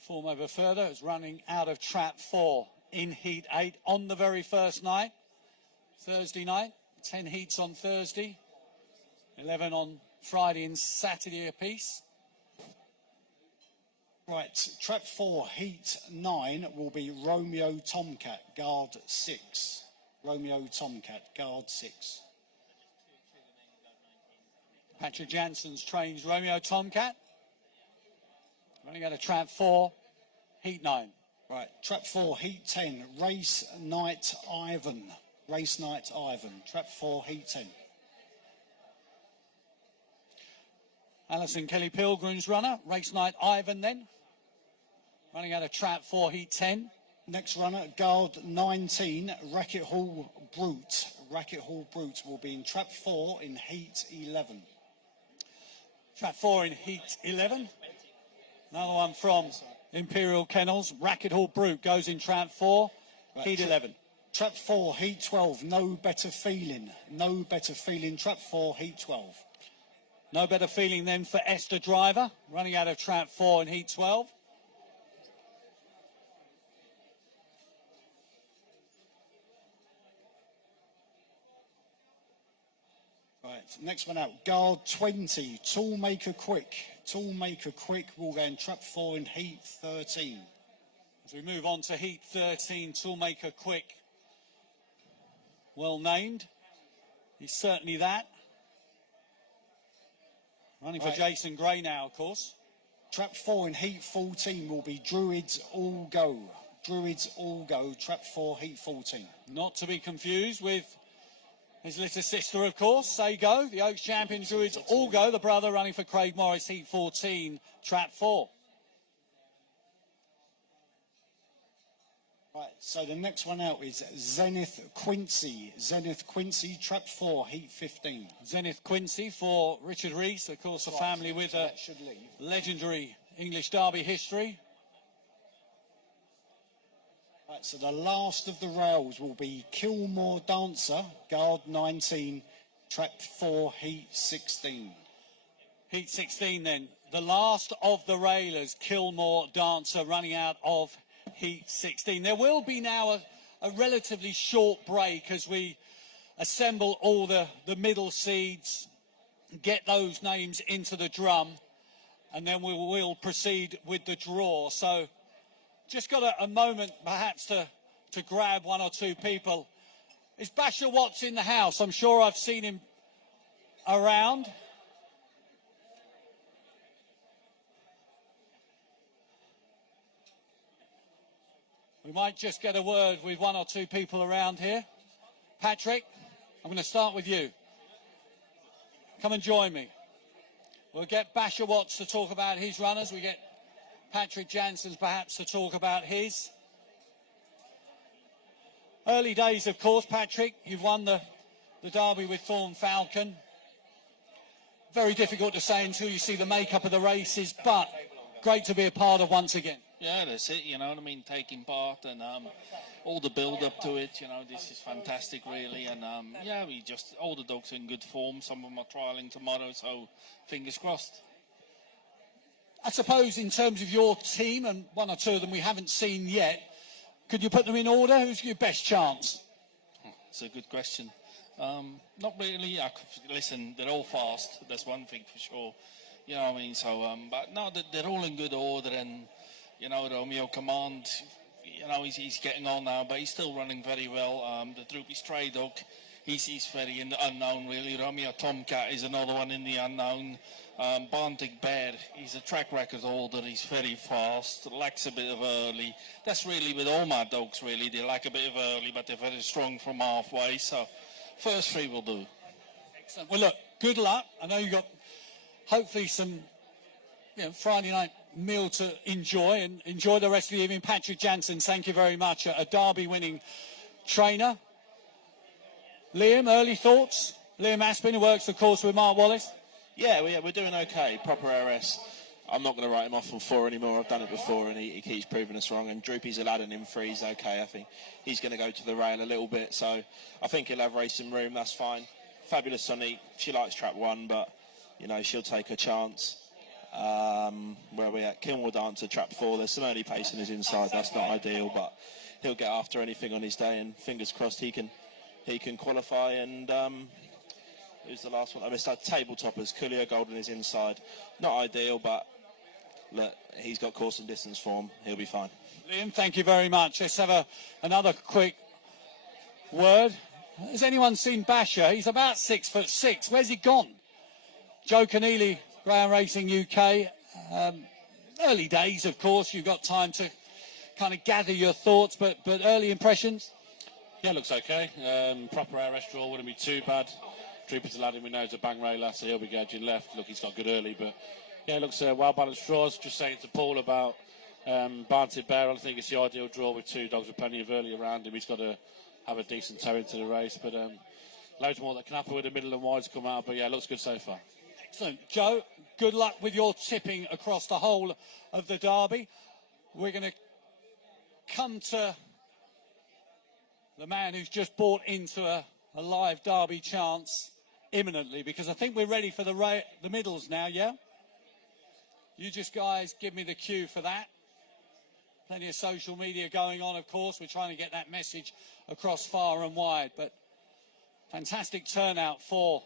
Form over further. It's running out of trap 4 in heat 8 on the very first night, Thursday night. 10 heats on Thursday, 11 on Friday and Saturday apiece. Right, trap 4, heat 9 will be Romeo Tomcat, guard 6. Romeo Tomcat, guard 6. Patrick Jansen's trains Romeo Tomcat. Running out of trap 4, heat 9. Right, trap 4, heat 10, Race Night Ivan. Race Night Ivan, trap 4, heat 10. Alison Kelly Pilgrim's runner, Race Night Ivan then. Running out of trap 4, heat 10. Next runner, guard 19, Racket Hall Brute. Racket Hall Brute will be in trap 4 in heat 11. Trap 4 in heat 11. Another one from Imperial Kennels, Racket Hall Brute goes in trap 4, right, heat 11. Trap 4, heat 12, No Better Feeling. No Better Feeling, trap 4, heat 12. No better feeling then for Esther Driver, running out of trap 4 in heat 12. Right, next one out, guard 20, Toolmaker Quick. Toolmaker Quick will go in trap 4 in heat 13. As we move on to heat 13, Toolmaker Quick, well named. He's certainly that. Running for Jason Gray now, of course. Trap 4 in heat 14 will be Druids All Go. Druids All Go, trap 4, heat 14. Not to be confused with his little sister, of course, Say Go. The Oaks champion Druids All Go, the brother running for Craig Morris, heat 14, trap 4. Right, so the next one out is Zenith Quincy. Zenith Quincy, trap 4, heat 15. Zenith Quincy for Richard Rees, of course, a family with a legendary English Derby history. Right, so the last of the rails will be Kilmore Dancer, guard 19, trap 4, heat 16. Heat 16 then. The last of the railers, Kilmore Dancer, running out of heat 16. There will be now a relatively short break as we assemble all the middle seeds, get those names into the drum, and then we'll proceed with the draw. So just got a moment perhaps to grab one or two people. Is Basher Watts in the house? I'm sure I've seen him around. We might just get a word with one or two people around here. Patrick, I'm going to start with you. Come and join me. We'll get Basher Watts to talk about his runners. We get Patrick Jansen's perhaps to talk about his. Early days, of course, Patrick. You've won the Derby with Thorn Falcon. Very difficult to say until you see the makeup of the races, but great to be a part of once again. Yeah, that's it, you know what I mean, taking part and all the build-up to it, you know, this is fantastic, really. And, yeah, all the dogs are in good form. Some of them are trialling tomorrow, so fingers crossed. I suppose in terms of your team, and one or two of them we haven't seen yet, could you put them in order? Who's your best chance? It's a good question. Not really. Listen, they're all fast. That's one thing for sure. You know what I mean? So, but no, they're all in good order. And, you know, Romeo Command, you know, he's getting on now, but he's still running very well. The Droopy Stray Dog, he's very in the unknown, really. Romeo Tomcat is another one in the unknown. Bantic Bear, he's a track record holder, he's very fast, lacks a bit of early. That's really with all my dogs, really. They lack a bit of early, but they're very strong from halfway. So, first three will do. Excellent. Well, look, good luck. I know you've got hopefully some Friday night meal to enjoy, and enjoy the rest of the evening. Patrick Jansen, thank you very much. A Derby winning trainer. Liam, early thoughts? Liam Aspin, who works, of course, with Mark Wallace. Yeah, we're doing okay. Proper RS. I'm not going to write him off on 4 anymore. I've done it before, and he keeps proving us wrong. And Droopy's Aladdin in 3 is okay. I think he's going to go to the rail a little bit, so I think he'll have racing room. That's fine. Fabulous Sonique. She likes trap 1, but you know she'll take a chance. Where are we at? Kilmore Dancer, trap 4. There's some early pace in his inside. That's not ideal, but he'll get after anything on his day, and fingers crossed he can qualify. And who's the last one? I missed out. Table Toppers, Coolio Gold in his inside. Not ideal, but look, he's got course and distance form. He'll be fine. Liam, thank you very much. Let's have another quick word. Has anyone seen Basher? He's about 6'6". Where's he gone? Joe Keneally, Greyhound Racing UK. Early days, of course. You've got time to kind of gather your thoughts, but early impressions? Yeah, looks okay. Proper RS draw wouldn't be too bad. Droopy's a lad we know is a bang railer, so he'll be gauging left. Look, he's got good early, but yeah, it looks well-balanced draws. Just saying to Paul about Barnted Bear, I think it's the ideal draw with 2 dogs with plenty of early around him. He's got to have a decent toe into the race, but loads more that can happen with the middle and wides come out, but yeah, it looks good so far. Excellent. Joe, good luck with your tipping across the whole of the Derby. We're going to come to the man who's just bought into a live Derby chance imminently, because I think we're ready for the middles now, yeah? You just guys give me the cue for that. Plenty of social media going on, of course. We're trying to get that message across far and wide, but fantastic turnout for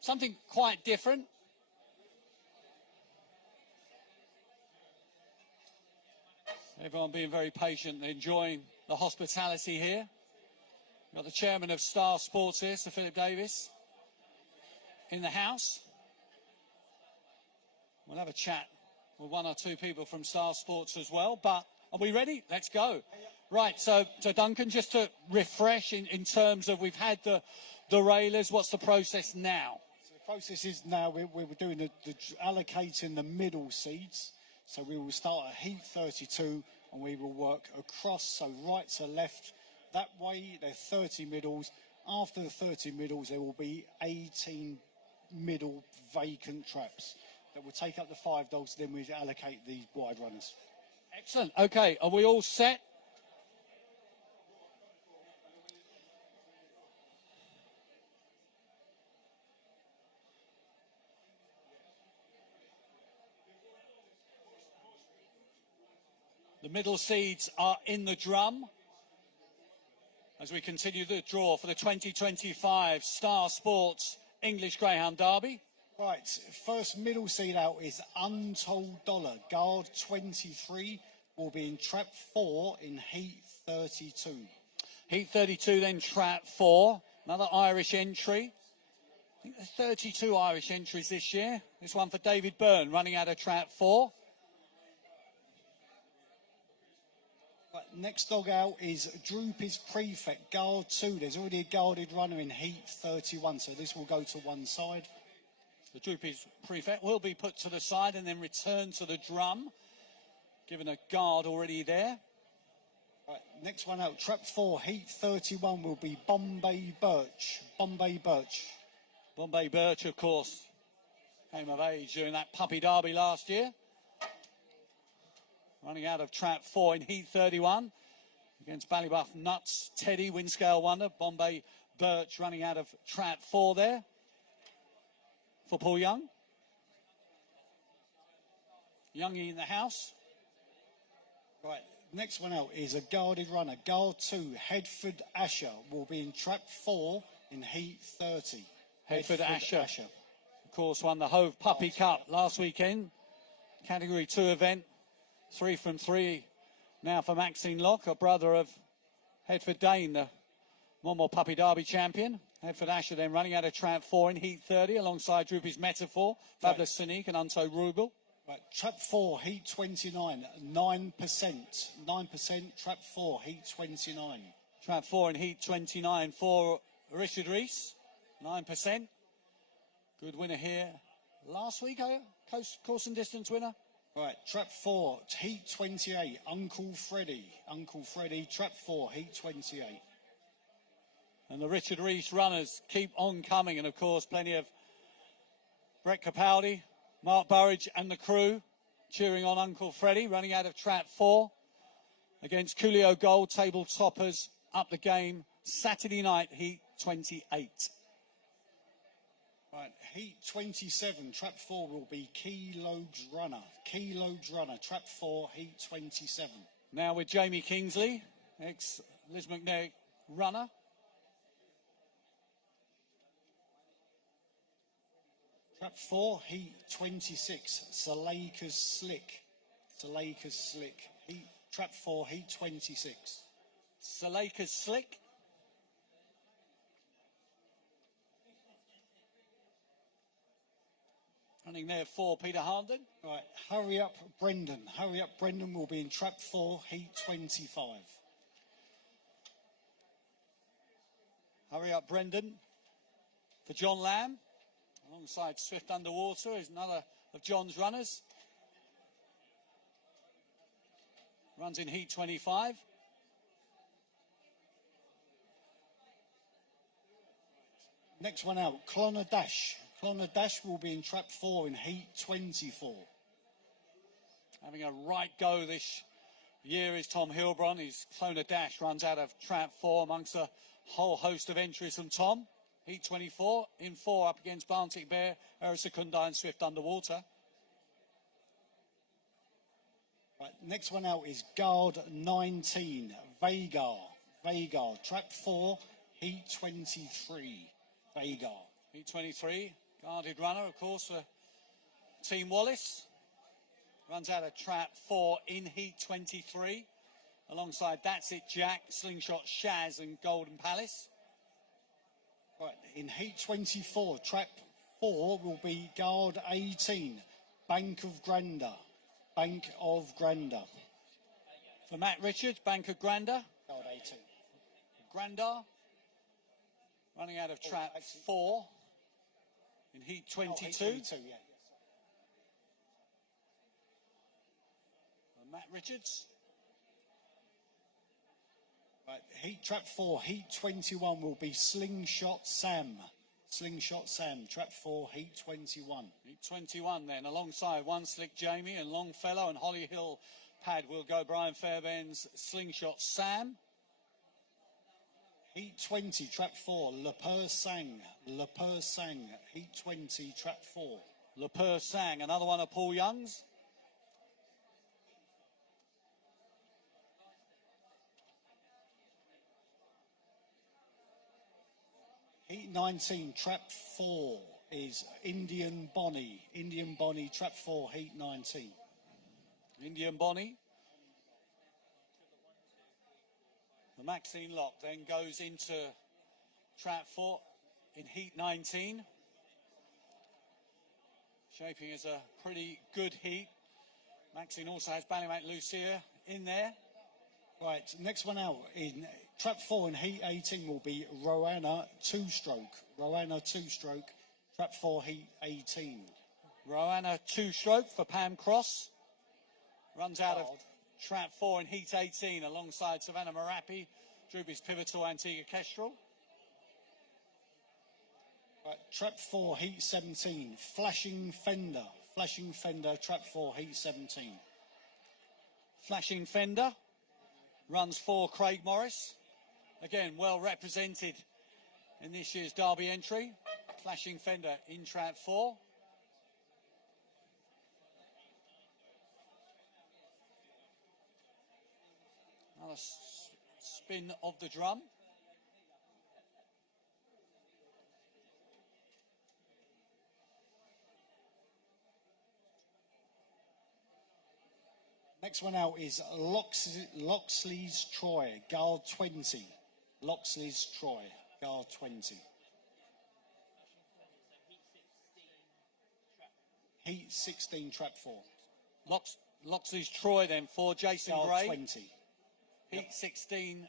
something quite different. Everyone being very patient, enjoying the hospitality here. We've got the chairman of Star Sports here, Sir Philip Davis, in the house. We'll have a chat with 1 or 2 people from Star Sports as well, but are we ready? Let's go. Right, so Duncan, just to refresh in terms of we've had the railers, what's the process now? So the process is now we're doing the allocating the middle seeds. So we will start at heat 32 and we will work across, so right to left. That way, there are 30 middles. After the 30 middles, there will be 18 middle vacant traps that will take up the 5 dogs. Then we allocate the wide runners. Excellent. Okay, are we all set? The middle seeds are in the drum as we continue the draw for the 2025 Star Sports English Greyhound Derby. Right, first middle seed out is Untold Dollar. Guard 23 will be in trap 4 in heat 32. Heat 32, then trap 4. Another Irish entry. I think there's 32 Irish entries this year. This one for David Byrne, running out of trap 4. Right, next dog out is Droopy's Prefect, guard 2. There's already a guarded runner in heat 31, so this will go to one side. The Droopy's Prefect will be put to the side and then return to the drum, given a guard already there. Right, next one out, trap 4, heat 31 will be Bombay Birch. Bombay Birch. Bombay Birch, of course, came of age during that Puppy Derby last year. Running out of trap 4 in heat 31 against Ballybuff Nuts, Teddy, Windscale Wonder. Bombay Birch running out of trap 4 there for Paul Young. Youngie in the house. Right, next one out is a guarded runner. Guard 2, Headford Asher, will be in trap 4 in heat 30. Headford Asher, of course, won the Hove Puppy Cup last weekend. Category 2 event. 3 from 3 now for Maxine Locke, a brother of Headford Dane, the Monmouth Puppy Derby champion. Headford Asher then running out of trap 4 in heat 30 alongside Droopy's Metaphor, Fabulous Cynique and Untold Ruble. Right, trap 4, heat 29, 9%. 9%, trap 4, heat 29. Trap 4 in heat 29 for Richard Rees, 9%. Good winner here last week, course and distance winner. Right, trap 4, heat 28, Uncle Freddie. Uncle Freddie, trap 4, heat 28. And the Richard Rees runners keep on coming. And, of course, plenty of Brett Capaldi, Mark Burridge and the crew cheering on Uncle Freddie, running out of trap 4 against Coolio Gold, table toppers up the game Saturday night, heat 28. Right, Heat 27, trap 4 will be Key Loads Runner. Key Loads Runner, trap 4, heat 27. Now with Jamie Kingsley, ex-Liz McNair runner. Trap 4, heat 26, Salakers Slick. Salakers Slick. Trap 4, heat 26. Salakers Slick. Running there for Peter Harnden. Right, Hurry Up Brendan. Hurry Up Brendan will be in trap 4, heat 25. Hurry Up Brendan for John Lamb. Alongside Swift Underwater is another of John's runners. Runs in heat 25. Next one out, Clonner Dash. Clonner Dash will be in trap 4 in heat 24. Having a right go this year is Tom Hilbron. His Clonner Dash runs out of trap 4 amongst a whole host of entries from Tom. Heat 24, in 4 up against Barntic Bear, Ericsecunda and Swift Underwater. Right, next one out is Guard 19, Vagar. Vagar, trap 4, heat 23. Vagar. Heat 23, guarded runner, of course, for Team Wallace. Runs out of trap 4 in heat 23. Alongside That's It Jack, Slingshot Shaz and Golden Palace. Right, in heat 24, trap 4 will be Guard 18, Bank of Granda. Bank of Granda. For Matt Richards, Bank of Granda. Guard 18. Grandar. Running out of trap 4 in heat 22. Heat 22, yeah. For Matt Richards. Right, heat trap 4, heat 21 will be Slingshot Sam. Slingshot Sam, trap 4, heat 21. Heat 21 then, alongside One Slick Jamie and Longfellow and Holly Hill pad will go Brian Fairbairn's Slingshot Sam. Heat 20, trap 4, Le Peur Sang. Le Peur Sang, heat 20, trap 4. Le Peur Sang, another one of Paul Young's. Heat 19, trap 4 is Indian Bonnie. Indian Bonnie, trap 4, heat 19. Indian Bonnie. The Maxine Lock then goes into trap 4 in heat 19. Shaping as a pretty good heat. Maxine also has Ballymount Lucia in there. Right, next one out in trap 4 in heat 18 will be Roanna 2-stroke. Roanna 2-stroke, trap 4, heat 18. Roanna 2-stroke for Pam Cross. Runs out of trap 4 in heat 18 alongside Savannah Marapi, Droopy's Pivotal, Antigua Kestrel. Right, trap 4, heat 17, Flashing Fender. Flashing Fender, trap 4, heat 17. Flashing Fender runs for Craig Morris. Again, well represented in this year's Derby entry. Flashing Fender in trap 4. Another spin of the drum. Next one out is Loxley's Troy, Guard 20. Loxley's Troy, Guard 20. Heat 16, trap 4. Loxley's Troy then for Jason Guard Gray. 20. Heat 16,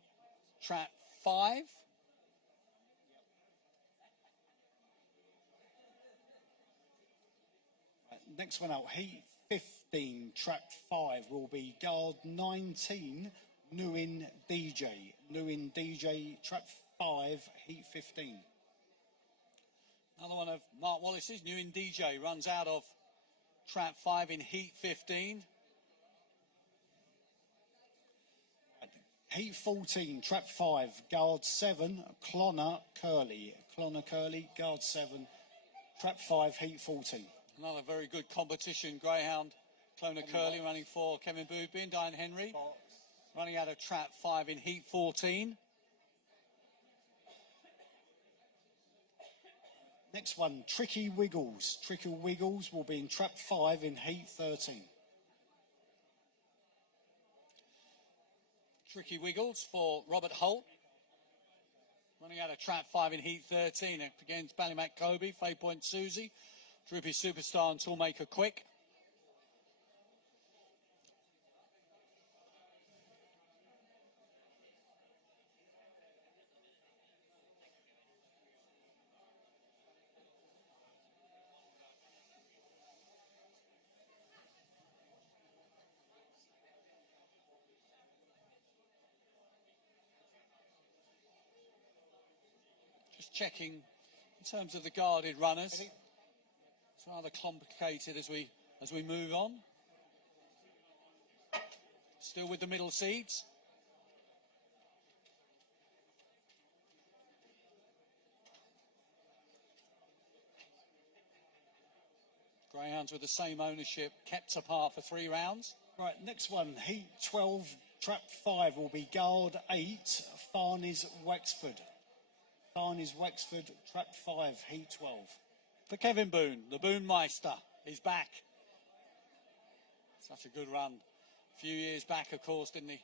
trap 5. Next one out, Heat 15, trap 5 will be Guard 19, Nguyen DJ. Nguyen DJ, trap 5, Heat 15. Another one of Mark Wallace's, Nguyen DJ, runs out of trap 5 in Heat 15. Heat 14, trap 5, Guard 7, Clonner Curly. Clonner Curly, Guard 7, Trap 5, heat 14. Another very good competition. Greyhound, Clona Curley running 4, Kevin Boobin, Diane Henry running out of trap 5 in heat 14. Next one, Tricky Wiggles. Tricky Wiggles will be in trap 5 in heat 13. Tricky Wiggles for Robert Holt. Running out of trap 5 in heat 13 against Ballymac Kobe, Fay Point Susie, Droopy Superstar and Toolmaker Quick. Just checking in terms of the guarded runners. It's rather complicated as we move on. Still with the middle seeds. Greyhounds with the same ownership, kept apart for 3 rounds. Right, next one, heat 12, trap 5 will be guard 8, Farney's Wexford. Farney's Wexford, trap 5, heat 12. For Kevin Boone, the Boone Meister is back. Such a good run. A few years back, of course, didn't he?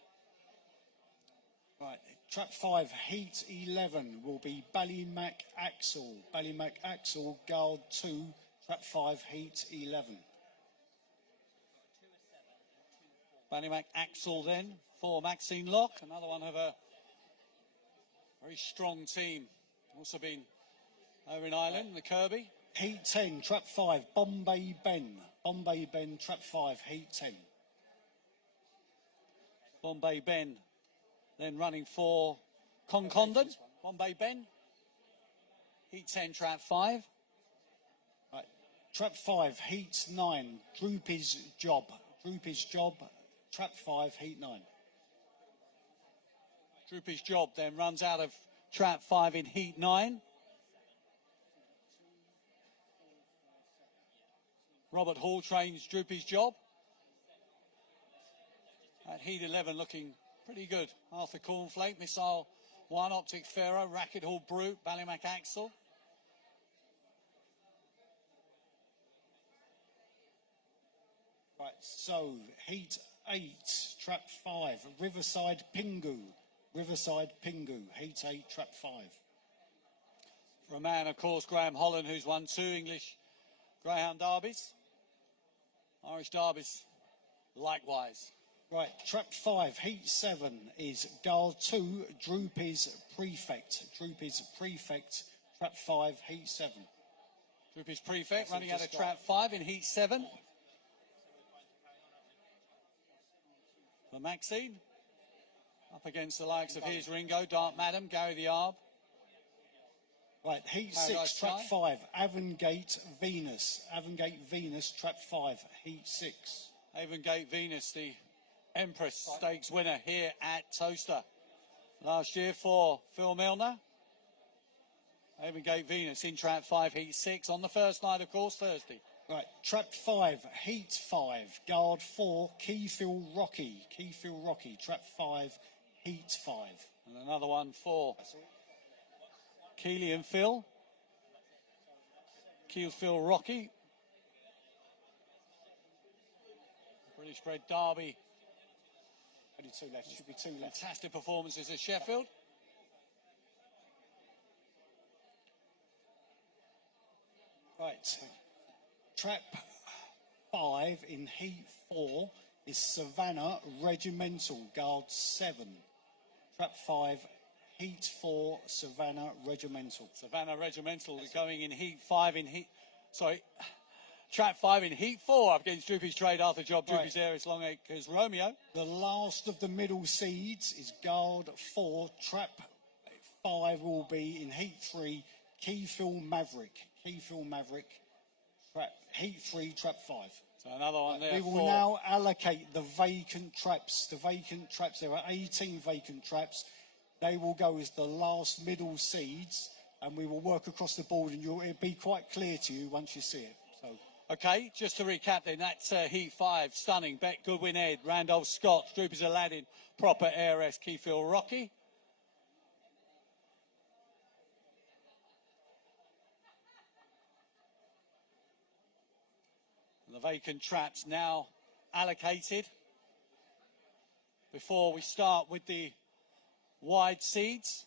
Right, trap 5, heat 11 will be Ballymac Axel. Ballymac Axel, guard 2, trap 5, heat 11. Ballymac Axel then for Maxine Locke, another one of a very strong team. Also been over in Ireland, the Kirby. Heat 10, trap 5, Bombay Ben. Bombay Ben, trap 5, heat 10. Bombay Ben then running for Concondon. Bombay Ben, heat 10, trap 5. Right, trap 5, heat 9, Droopy's Job. Droopy's Job, trap 5, heat 9. Droopy's Job then runs out of trap 5 in heat 9. Robert Hall trains Droopy's Job. At heat 11 looking pretty good. Arthur Cornflake, Missile 1, Optic Pharaoh, Racket Hall Brute, Ballymac Axel. Right, so heat 8, trap 5, Riverside Pingu. Riverside Pingu, heat 8, trap 5. For a man, of course, Graham Holland, who's won 2 English Greyhound Derbies. Irish Derbies, likewise. Right, trap 5, heat 7 is guard 2, Droopy's Prefect. Droopy's Prefect, trap 5, heat 7. Droopy's Prefect running out of trap 5 in heat 7. For Maxine, up against the likes of Here's Ringo, Dark Madam, Gary the Arb. Right, heat Paradise 6, trap Sky. 5, Avongate Venus. Avongate Venus, trap 5, heat 6. Avongate Venus, the Empress Stakes winner here at Towcester last year for Phil Milner. Avongate Venus in trap 5, heat 6 on the first night, of course, Thursday. Right, trap 5, heat 5, guard 4, Keyfield Rocky. Keyfield Rocky, trap 5, heat 5. And another one for Keely and Phil. Keyfield Rocky. British bred Derby. Only 2 left, should be 2 left. Fantastic performances at Sheffield. Right, trap 5 in heat 4 is Savannah Regimental, guard 7. Trap 5, heat 4, Savannah Regimental. Savannah Regimental going in heat 5 in heat... Sorry. Trap 5 in heat 4 up against Droopy's Trade, Arthur Job, Droopy's Aries, Longacres, Romeo. The last of the middle seeds is guard 4. Trap 5 will be in heat 3, Keyfield Maverick. Keyfield Maverick, trap, heat 3, trap 5. So another one there. We will now allocate the vacant traps. The vacant traps, there are 18 vacant traps. They will go as the last middle seeds. and we will work across the board, and it'll be quite clear to you once you see it. So. Okay, just to recap then, that's Heat 5, Stunning, Bet, Goodwin, Ed, Randolph Scott, Droopers Aladdin, Proper Heiress, Keyfield Rocky. The vacant traps now allocated before we start with the wide seeds.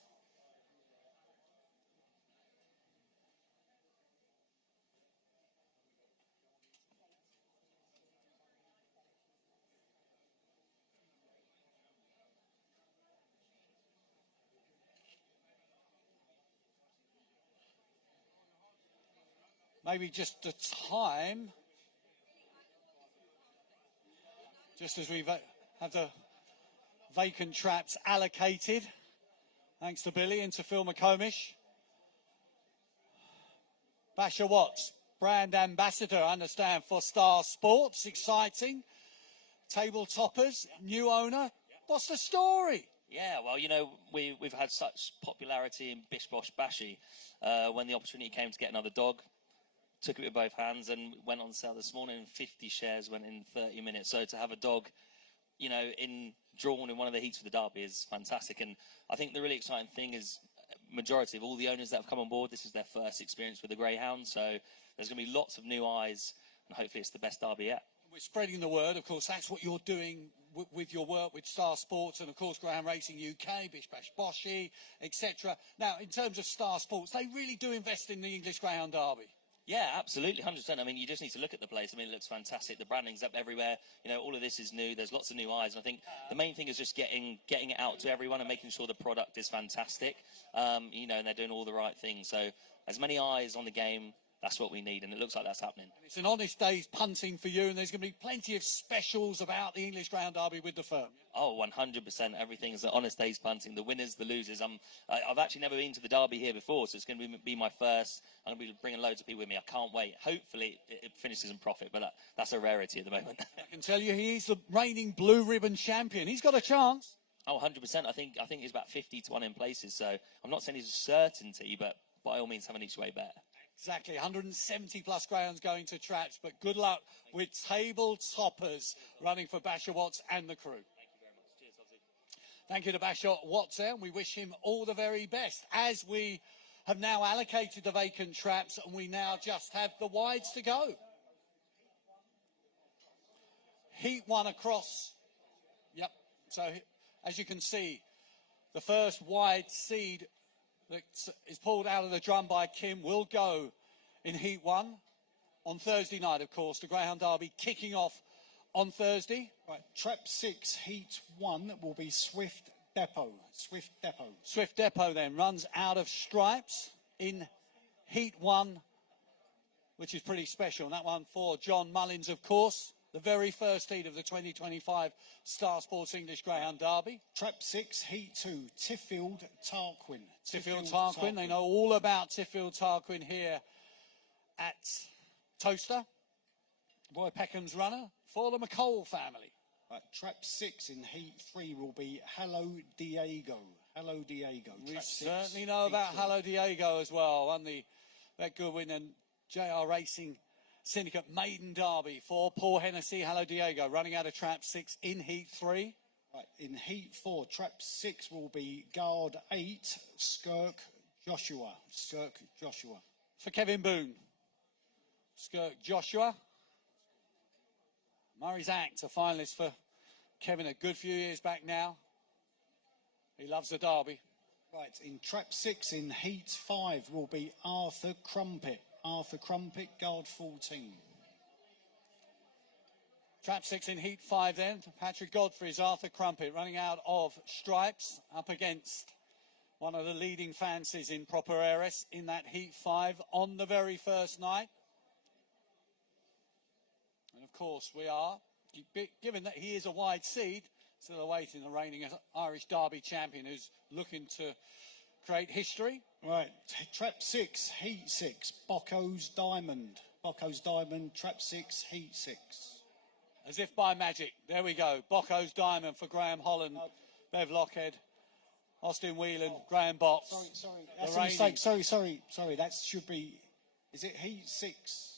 Maybe just the time, just as we've had the vacant traps allocated, thanks to Billy and to Phil McComish. Basher Watts, brand ambassador, I understand, for Star Sports, exciting. Table toppers, new owner. What's the story? Yeah, well, you know, we've had such popularity in Bish Bosh Bashi. When the opportunity came to get another dog, took it with both hands and went on sale this morning. 50 shares went in 30 minutes. So to have a dog, you know, drawn in one of the heats for the Derby is fantastic. And I think the really exciting thing is majority of all the owners that have come on board, this is their first experience with the Greyhound. So there's going to be lots of new eyes, and hopefully it's the best Derby yet. We're spreading the word, of course. That's what you're doing with your work with Star Sports and, of course, Greyhound Racing UK, Bish Bash Boshi, etc. Now, in terms of Star Sports, they really do invest in the English Greyhound Derby. Yeah, absolutely, 100%. I mean, you just need to look at the place. I mean, it looks fantastic. The branding's up everywhere. You know, all of this is new. There's lots of new eyes. And I think the main thing is just getting it out to everyone and making sure the product is fantastic. You know, and they're doing all the right things. So as many eyes on the game, that's what we need. And it looks like that's happening. It's an honest day's punting for you. And there's going to be plenty of specials about the English Greyhound Derby with the firm. Oh, 100%. Everything is an honest day's punting. The winners, the losers. I've actually never been to the Derby here before, so it's going to be my first. I'm going to be bringing loads of people with me. I can't wait. Hopefully, it finishes in profit, but that's a rarity at the moment. I can tell you he's the reigning blue ribbon champion. He's got a chance. Oh, 100%. I think he's about 50 to 1 in places, so I'm not saying he's a certainty, but by all means, having each way better. Exactly, 170 plus greyhounds going to traps, but good luck with table toppers running for Basher Watts and the crew. Thank you to Basher Watts there. We wish him all the very best. As we have now allocated the vacant traps, and we now just have the wides to go. Heat 1 across. Yep. So as you can see, the first wide seed that is pulled out of the drum by Kim will go in Heat 1 on Thursday night, of course. The Greyhound Derby kicking off on Thursday. Right, Trap 6, Heat 1 will be Swift Depot. Swift Depot. Swift Depot then runs out of stripes in Heat 1, which is pretty special. And that one for John Mullins, of course. The very first heat of the 2025 Star Sports English Greyhound Derby. Trap 6, Heat 2, Tiffield Tarquin. Tiffield Tarquin. They know all about Tiffield Tarquin here at Towcester. Roy Peckham's runner for the McColl family. Trap 6 in Heat 3 will be Hello Diego. Hello Diego. We certainly know about Hello Diego as well. Won the Bet Goodwin and JR Racing Syndicate Maiden Derby for Paul Hennessy. Hello Diego running out of Trap 6 in Heat 3. Right, in Heat 4, Trap 6 will be Guard 8, Skirk Joshua. Skirk Joshua. For Kevin Boone. Skirk Joshua. Murray's Act, a finalist for Kevin a good few years back now. He loves the Derby. Right, in Trap 6 in Heat 5 will be Arthur Crumpet. Arthur Crumpet, Guard 14. Trap 6 in Heat 5 then. Patrick Godfrey's Arthur Crumpet running out of stripes up against one of the leading fancies in Proper Heiress in that Heat 5 on the very first night. And of course we are, given that he is a wide seed, still awaiting the reigning Irish Derby champion who's looking to create history. Right, Trap 6, Heat 6, Bocco's Diamond. Bocco's Diamond, Trap 6, Heat 6. As if by magic, there we go. Bocco's Diamond for Graham Holland, Bev Lockhead Austin Whelan, Graham Box. Sorry. The That's a reigning mistake. Sorry. That should be. Is it heat 6?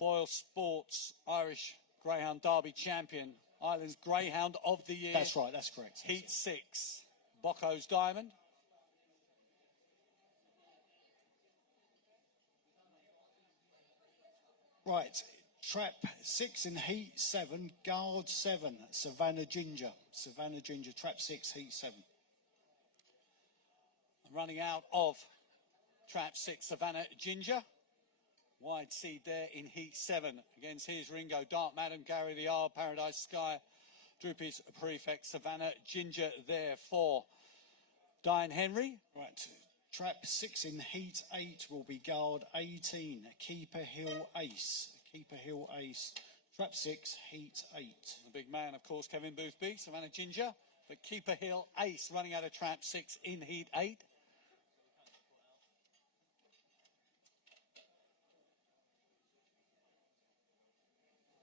Boyle Sports Irish Greyhound Derby champion, Ireland's Greyhound of the Year. That's right. That's correct. Heat 6, Bocco's Diamond. Right. Trap 6 in heat 7, guard 7, Savannah Ginger. Trap 6, heat 7. Running out of Trap 6, Savannah Ginger. Wide seed there in heat 7 against Here's Ringo, Dark Madam, Gary the R, Paradise Sky, Droopy's Prefect, Savannah Ginger there for Diane Henry. Right. Trap 6 in heat 8 will be guard 18, Keeper Hill Ace. Trap 6, heat 8. The big man, of course, Kevin Boothby, Savannah Ginger. But Keeper Hill Ace running out of Trap 6 in heat 8.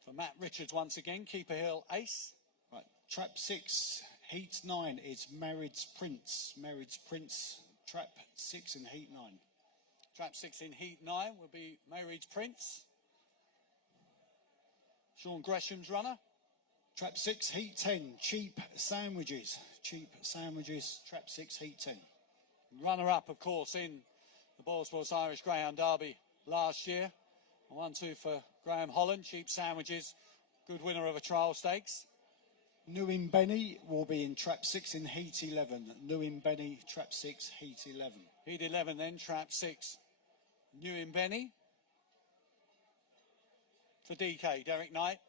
For Matt Richards once again, Keeper Hill Ace. Right. Trap 6, heat 9 is Marriage Prince. Trap 6 in heat 9. Trap 6 in heat 9 will be Mayreed's Prince. Sean Gresham's runner. Trap 6, heat 10, Cheap Sandwiches. Trap 6, heat 10. Runner-up, of course, in the Boyle Sports Irish Greyhound Derby last year. 1-2 for Graham Holland, Cheap Sandwiches. Good winner of a trial stakes. Newin Benny will be in Trap 6 in heat 11. Trap 6, heat 11. Heat 11 then, Trap 6. Newin Benny. For DK, Derek Knight.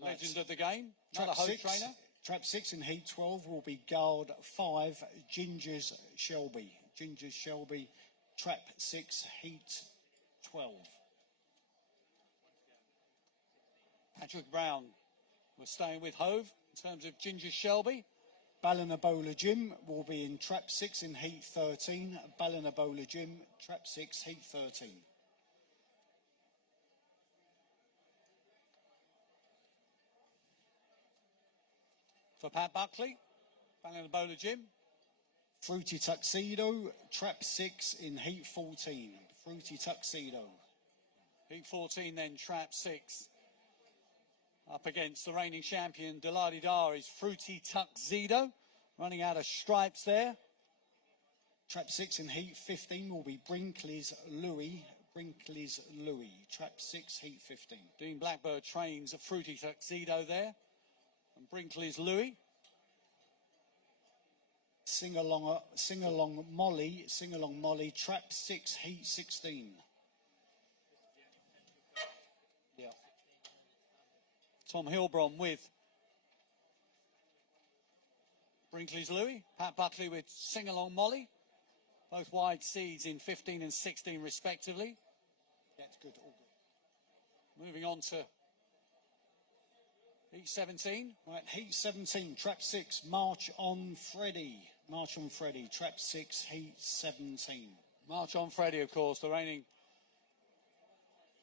Legend of the game. Another home trainer. Trap 6 in heat 12 will be guard 5, Ginger's Shelby. Trap 6, heat 12. Patrick Brown was staying with Hove in terms of Ginger Shelby. Ballinabola Jim will be in Trap 6 in heat 13. Ballinabola Jim, Trap 6, heat 13. For Pat Buckley, Ballinabola Jim. Fruity Tuxedo, Trap 6 in heat 14. Fruity Tuxedo. Heat 14 then, Trap 6. Up against the reigning champion, Da is Fruity Tuxedo. Running out of stripes there. Trap 6 in heat 15 will be Brinkley's Louis. Trap 6, heat 15. Dean Blackbird trains a Fruity Tuxedo there. And Brinkley's Louis. Sing along Molly, Trap 6, heat 16. Yeah. Tom Hilbron with Brinkley's Louis. Pat Buckley with Sing Along Molly. Both wide seeds in 15 and 16 respectively. That's good, all good. Moving on to heat 17. Right, heat 17, Trap 6, March on Freddie, Trap 6, heat 17. March on Freddie, of course, the reigning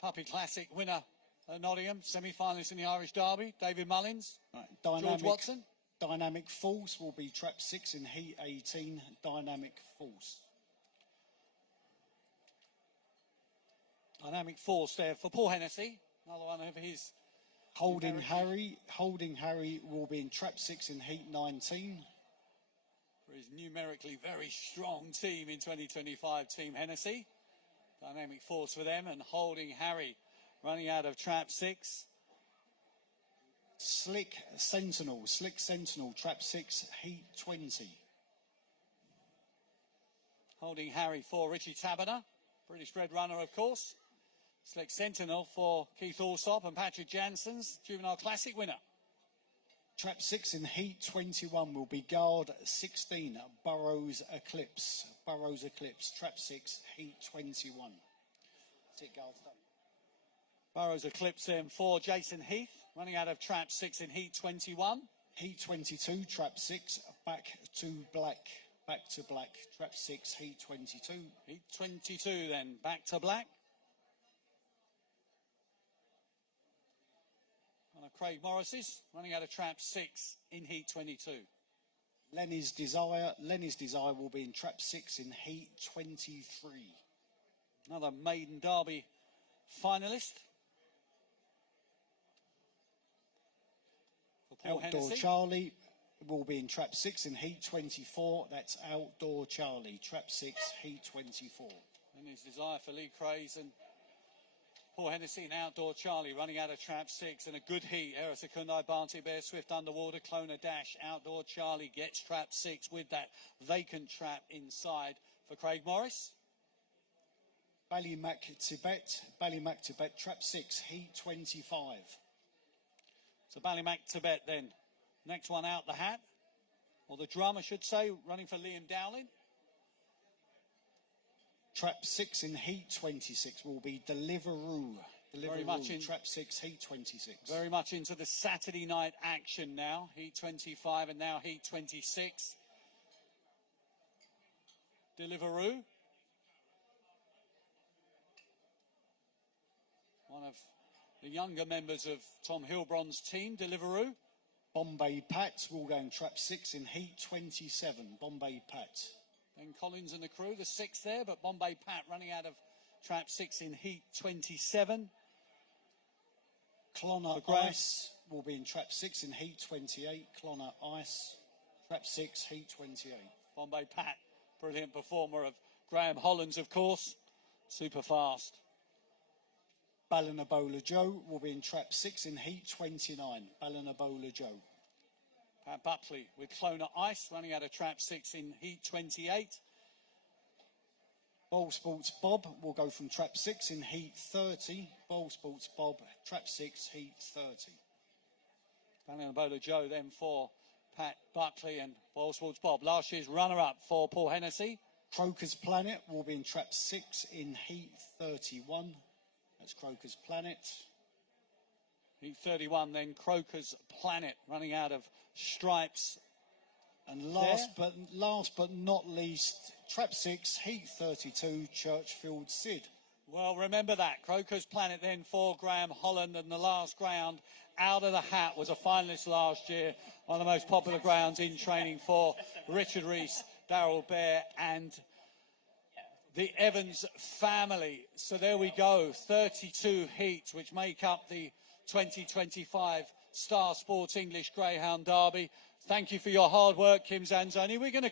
Puppy Classic winner at Nottingham, semi-finalist in the Irish Derby, David Mullins. Right, George Watson. Dynamic Force will be Trap 6 in heat 18, Dynamic Force. Dynamic Force there for Paul Hennessy, another one of his. Holding Harry will be in Trap 6 in heat 19. For his numerically very strong team in 2025, Team Hennessy. Dynamic Force for them, and Holding Harry running out of Trap 6. Slick Sentinel, Trap 6, heat 20. Holding Harry for Richie Taberner, British bred runner, of course. Slick Sentinel for Keith Alsop and Patrick Jansen's Juvenile Classic winner. Trap 6 in heat 21 will be guard 16, Burrows Eclipse. Trap 6, heat 21. That's it, guards done. Burrows Eclipse then for Jason Heath, running out of Trap 6 in heat 21. Heat 22, Trap 6, Back to Black. Trap 6, heat 22. Heat 22 then, Back to Black. Craig Morris's running out of Trap 6 in heat 22. Lenny's Desire. Lenny's Desire will be in trap 6 in heat 23. Another maiden Derby finalist. For Paul Outdoor Hennessy. Charlie will be in trap 6 in heat 24. That's Outdoor Charlie, trap 6, heat 24. And his desire for Lee Craze and Paul Hennessy and Outdoor Charlie running out of trap 6 and a good heat. Era Secundai, Barnty Bear, Swift Underwater, Clona Dash. Outdoor Charlie gets trap 6 with that vacant trap inside for Craig Morris. Ballymac Tibet, trap 6, heat 25. So Ballymac Tibet then. Next one out the hat, or the drum I should say, running for Liam Dowling. Trap 6 in heat 26 will be Deliveroo. Very much in trap 6, heat 26. Very much into the Saturday night action now. Heat 25 and now heat 26. Deliveroo. One of the younger members of Tom Hilbron's team, Deliveroo. Bombay Pat will go in trap 6 in heat 27. Bombay Pat. Ben Collins and the crew, the 6th there, but Bombay Pat running out of trap 6 in heat 27. Clonner Ice will be in trap 6 in heat 28. Clonner Ice, trap 6, heat 28. Bombay Pat, brilliant performer of Graham Hollands, of course. Super fast. Ballinabola Joe will be in trap 6 in heat 29. Ballinabola Joe. Pat Buckley with Clona Ice running out of trap 6 in heat 28. Bowl Sports Bob will go from trap 6 in heat 30. Bowl Sports Bob, trap 6, heat 30. Ballinabola Joe then for Pat Buckley and Bowl Sports Bob. Last year's runner-up for Paul Hennessy. Croker's Planet will be in trap 6 in heat 31. That's Croker's Planet. Heat 31 then, Croker's Planet running out of stripes. And last but not least, trap 6, heat 32, Churchfield Sid. Well, remember that. Croker's Planet then for Graham Holland, and the last ground out of the hat was a finalist last year. One of the most popular grounds in training for Richard Rees, Darryl Bear and the Evans family. So there we go, 32 heats which make up the 2025 Star Sports English Greyhound Derby. Thank you for your hard work, Kim Zanzoni. We're going to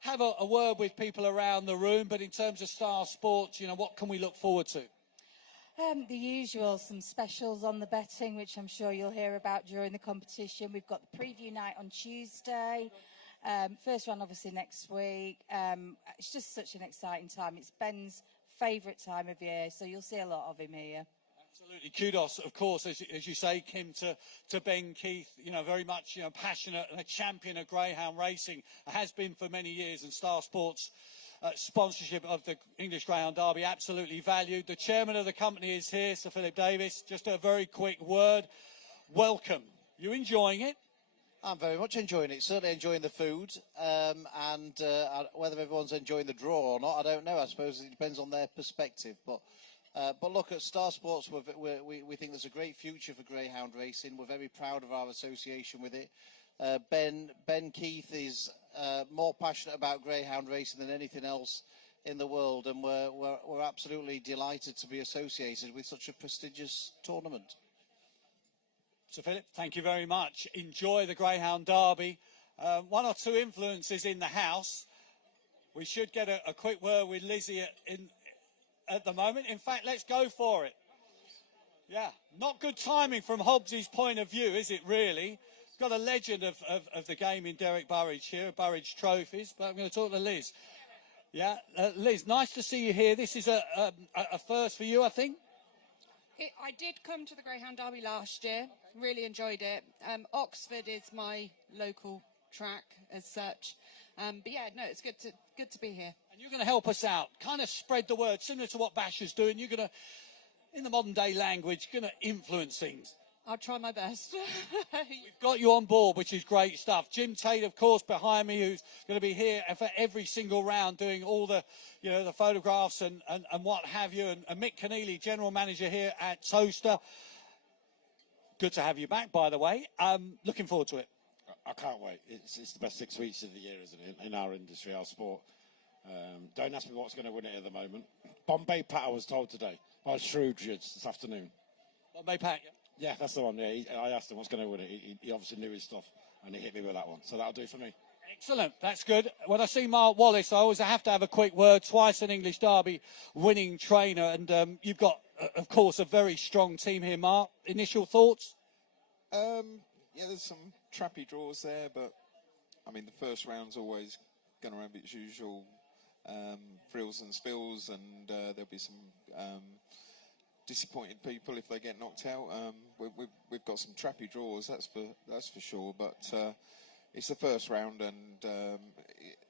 have a word with people around the room, but in terms of Star Sports, you know, what can we look forward to? The usual, some specials on the betting, which I'm sure you'll hear about during the competition. We've got the preview night on Tuesday. First one, obviously, next week. It's just such an exciting time. It's Ben's favourite time of year, so you'll see a lot of him here. Absolutely. Kudos, of course, as you say, Kim, to Ben Keith, you know, very much, you know, passionate and a champion of greyhound racing, has been for many years, and Star Sports sponsorship of the English Greyhound Derby absolutely valued. The chairman of the company is here, Sir Philip Davis. Just a very quick word. Welcome. You enjoying it? I'm very much enjoying it, certainly enjoying the food, and whether everyone's enjoying the draw or not, I don't know. I suppose it depends on their perspective. But look, at Star Sports, we think there's a great future for greyhound racing. We're very proud of our association with it. Ben Keith is more passionate about greyhound racing than anything else in the world, and we're absolutely delighted to be associated with such a prestigious tournament. So, Philip, thank you very much. Enjoy the Greyhound Derby. One or two influences in the house. We should get a quick word with Lizzie at the moment. In fact, let's go for it. Yeah, not good timing from Hobbs's point of view, is it really? Got a legend of the game in Derek Burridge here, Burridge Trophies, but I'm going to talk to Liz. Yeah, Liz, nice to see you here. This is a first for you, I think. I did come to the Greyhound Derby last year, really enjoyed it. Oxford is my local track as such. But yeah, no, it's good to be here. And you're going to help us out, kind of spread the word, similar to what Basher's doing. You're going to, in the modern day language, going to influence things. I'll try my best. We've got you on board, which is great stuff. Jim Tate, of course, behind me, who's going to be here for every single round, doing all the, you know, the photographs and what have you. And Mick Keneally, general manager here at Towcester. Good to have you back, by the way. Looking forward to it. I can't wait. It's the best 6 weeks of the year, isn't it, in our industry, our sport. Don't ask me what's going to win it at the moment. Bombay Pat, I was told today, by a shrewd judge this afternoon. Bombay Pat, yeah. Yeah, that's the one. Yeah, I asked him what's going to win it. He obviously knew his stuff, and he hit me with that one. So that'll do for me. Excellent, that's good. When I see Mark Wallace, I always have to have a quick word. Twice an English Derby winning trainer, and you've got, of course, a very strong team here, Mark. Initial thoughts? Yeah, there's some trappy draws there, but I mean, the first round's always going to have its usual frills and spills, and there'll be some disappointed people if they get knocked out. We've got some trappy draws, that's for sure. But it's the first round, and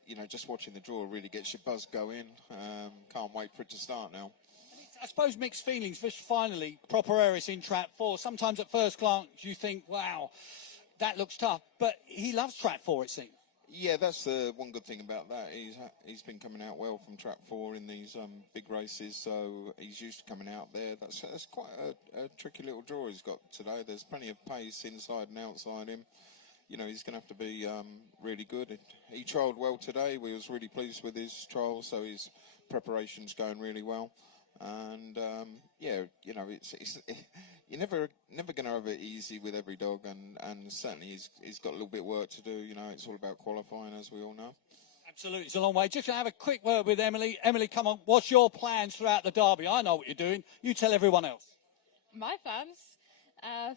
you know, just watching the draw really gets your buzz going. Can't wait for it to start now. I suppose mixed feelings. Just finally, Proper Eris in trap 4. Sometimes at first glance you think, wow, that looks tough. But he loves trap 4, it seems. Yeah, that's one good thing about that. He's been coming out well from trap 4 in these big races, so he's used to coming out there. That's quite a tricky little draw he's got today. There's plenty of pace inside and outside him. You know, he's going to have to be really good. He trialled well today. We was really pleased with his trial, so his preparation's going really well. And yeah, you know, you're never going to have it easy with every dog, and certainly he's got a little bit of work to do. You know, it's all about qualifying, as we all know. Absolutely, it's a long way. Just going to have a quick word with Emily. Emily, come on, what's your plans throughout the Derby? I know what you're doing. You tell everyone else. My plans?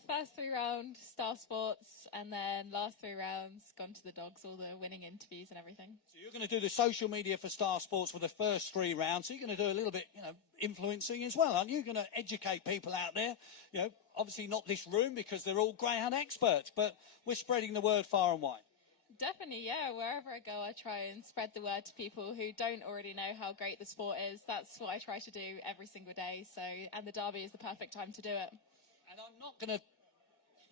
First 3 rounds, Star Sports, and then last 3 rounds, gone to the dogs, all the winning interviews and everything. So you're going to do the social media for Star Sports for the first 3 rounds. So you're going to do a little bit, you know, influencing as well, aren't you? You're going to educate people out there. You know, obviously not this room because they're all greyhound experts, but we're spreading the word far and wide. Definitely, yeah. Wherever I go, I try and spread the word to people who don't already know how great the sport is. That's what I try to do every single day. So, and the Derby is the perfect time to do it. And I'm not going to,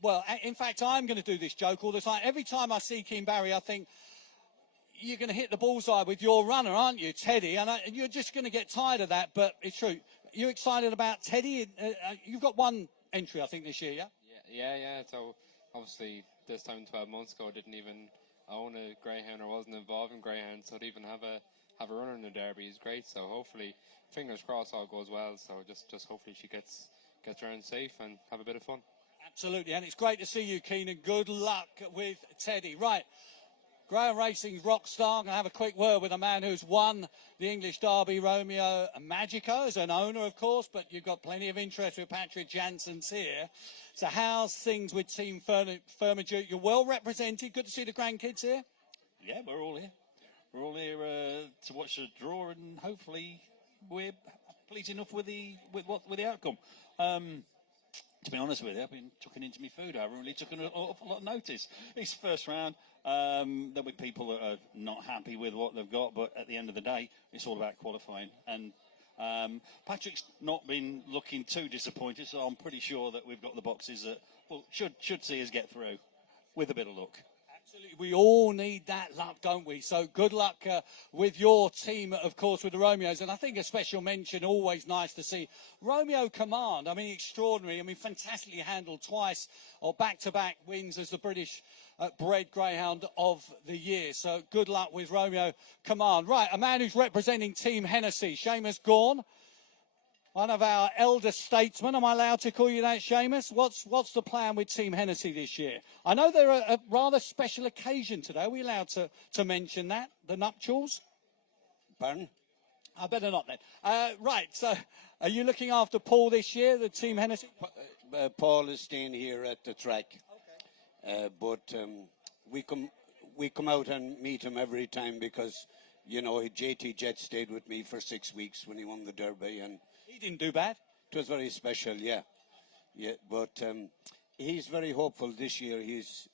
well, in fact, I'm going to do this joke all the time. Every time I see Keen Barry, I think, you're going to hit the bullseye with your runner, aren't you, Teddy? And you're just going to get tired of that, but it's true. You excited about Teddy? You've got 1 entry, I think, this year, yeah? Yeah. So, obviously, this time 12 months ago, I didn't even own a greyhound or wasn't involved in greyhound, so to even have a runner in the Derby is great. So, hopefully, fingers crossed, all goes well. So, just hopefully she gets around safe and have a bit of fun. Absolutely, and it's great to see you, Keenan. Good luck with Teddy. Right, Greyhound Racing's rock star. I'm going to have a quick word with a man who's won the English Derby, Romeo Magico, as an owner, of course, but you've got plenty of interest with Patrick Jansen's here. So how's things with Team Firmage? You're well represented. Good to see the grandkids here. Yeah, we're all here. We're all here to watch the draw, and hopefully we're pleased enough with the outcome. To be honest with you, I've been chucking into my food. I haven't really taken an awful lot of notice. It's the first round. There'll be people that are not happy with what they've got, but at the end of the day, it's all about qualifying. And Patrick's not been looking too disappointed, so I'm pretty sure that we've got the boxes that should see us get through with a bit of luck. Absolutely. We all need that luck, don't we? So good luck with your team, of course, with the Romeos. And I think a special mention, always nice to see Romeo Command. I mean, extraordinary. I mean, fantastically handled twice or back-to-back wins as the British bred greyhound of the year. So good luck with Romeo Command. Right, a man who's representing Team Hennessy, Seamus Gorn. One of our elder statesmen. Am I allowed to call you that, Seamus? What's the plan with Team Hennessy this year? I know they're a rather special occasion today. Are we allowed to mention that? The nuptials? Pardon? I better not then. Right, so are you looking after Paul this year, the Team Hennessy? Paul is staying here at the track. Okay. But we come out and meet him every time because, you know, JT Jet stayed with me for 6 weeks when he won the Derby, and he didn't do bad. It was very special, yeah. But he's very hopeful this year. He's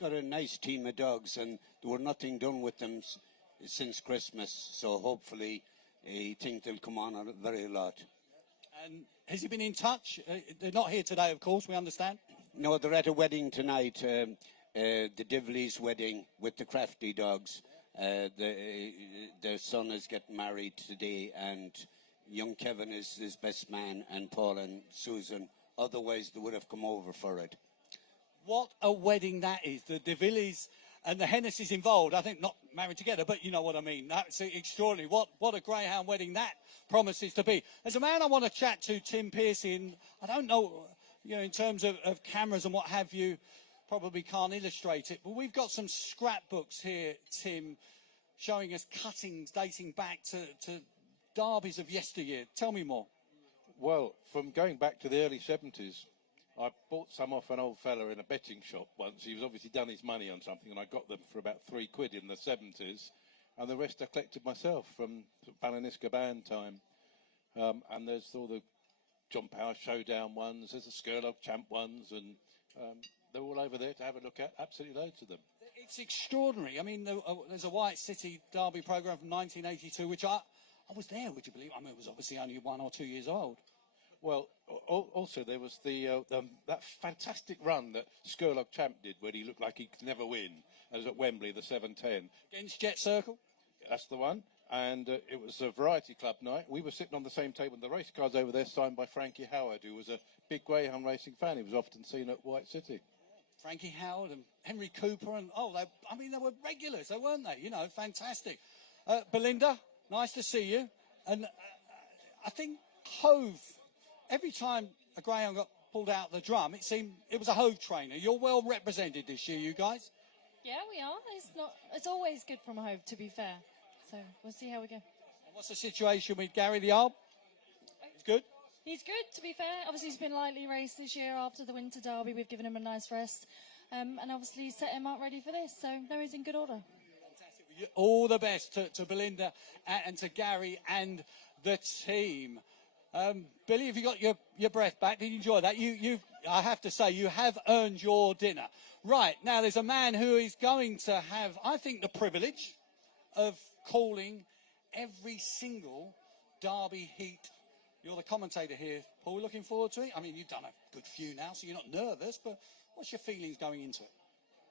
got a nice team of dogs, and there were nothing done with them since Christmas. So hopefully, he thinks they'll come on a very lot. And has he been in touch? They're not here today, of course. We understand. No, they're at a wedding tonight. The Divleys' wedding with the Crafty dogs. Their son is getting married today, and young Kevin is his best man, and Paul and Susan. Otherwise, they would have come over for it. What a wedding that is. The De Villiers and the Hennessy's involved. I think not married together, but you know what I mean. That's extraordinary. What a greyhound wedding that promises to be. There's a man I want to chat to, Tim Pearcey, and I don't know, you know, in terms of cameras and what have you, probably can't illustrate it, but we've got some scrapbooks here, Tim, showing us cuttings dating back to derbies of yesteryear. Tell me more. Well, from going back to the early 70s, I bought some off an old fella in a betting shop once. He was obviously done his money on something, and I got them for about £3 in the 70s. And the rest I collected myself from Ballaniska band time. And there's all the John Power Showdown ones, there's the Skurlock Champ ones, and they're all over there to have a look at. Absolutely loads of them. It's extraordinary. I mean, there's a White City Derby programme from 1982, which I was there, would you believe? I mean, it was obviously only 1 or 2 years old. Well, also there was that fantastic run that Skurlock Champ did, where he looked like he could never win. It was at Wembley, the 7:10. Against Jet Circle? That's the one. And it was a variety club night. We were sitting on the same table, and the race cards over there signed by Frankie Howard, who was a big greyhound racing fan. He was often seen at White City. Frankie Howard and Henry Cooper, and they were regulars, weren't they? You know, fantastic. Belinda, nice to see you. And I think Hove, every time a greyhound got pulled out the drum, it seemed it was a Hove trainer. You're well represented this year, you guys. Yeah, we are. It's always good from Hove, to be fair. So we'll see how we go. What's the situation with Gary the Arb? He's good? He's good, to be fair. Obviously, he's been lightly raced this year after the Winter Derby. We've given him a nice rest. And obviously set him up ready for this. So, no, he's in good order. All the best to Belinda and to Gary and the team. Billy, have you got your breath back? Did you enjoy that? I have to say, you have earned your dinner. Right, now there's a man who is going to have, I think, the privilege of calling every single Derby heat. You're the commentator here, Paul. Looking forward to it? I mean, you've done a good few now, so you're not nervous, but what's your feelings going into it?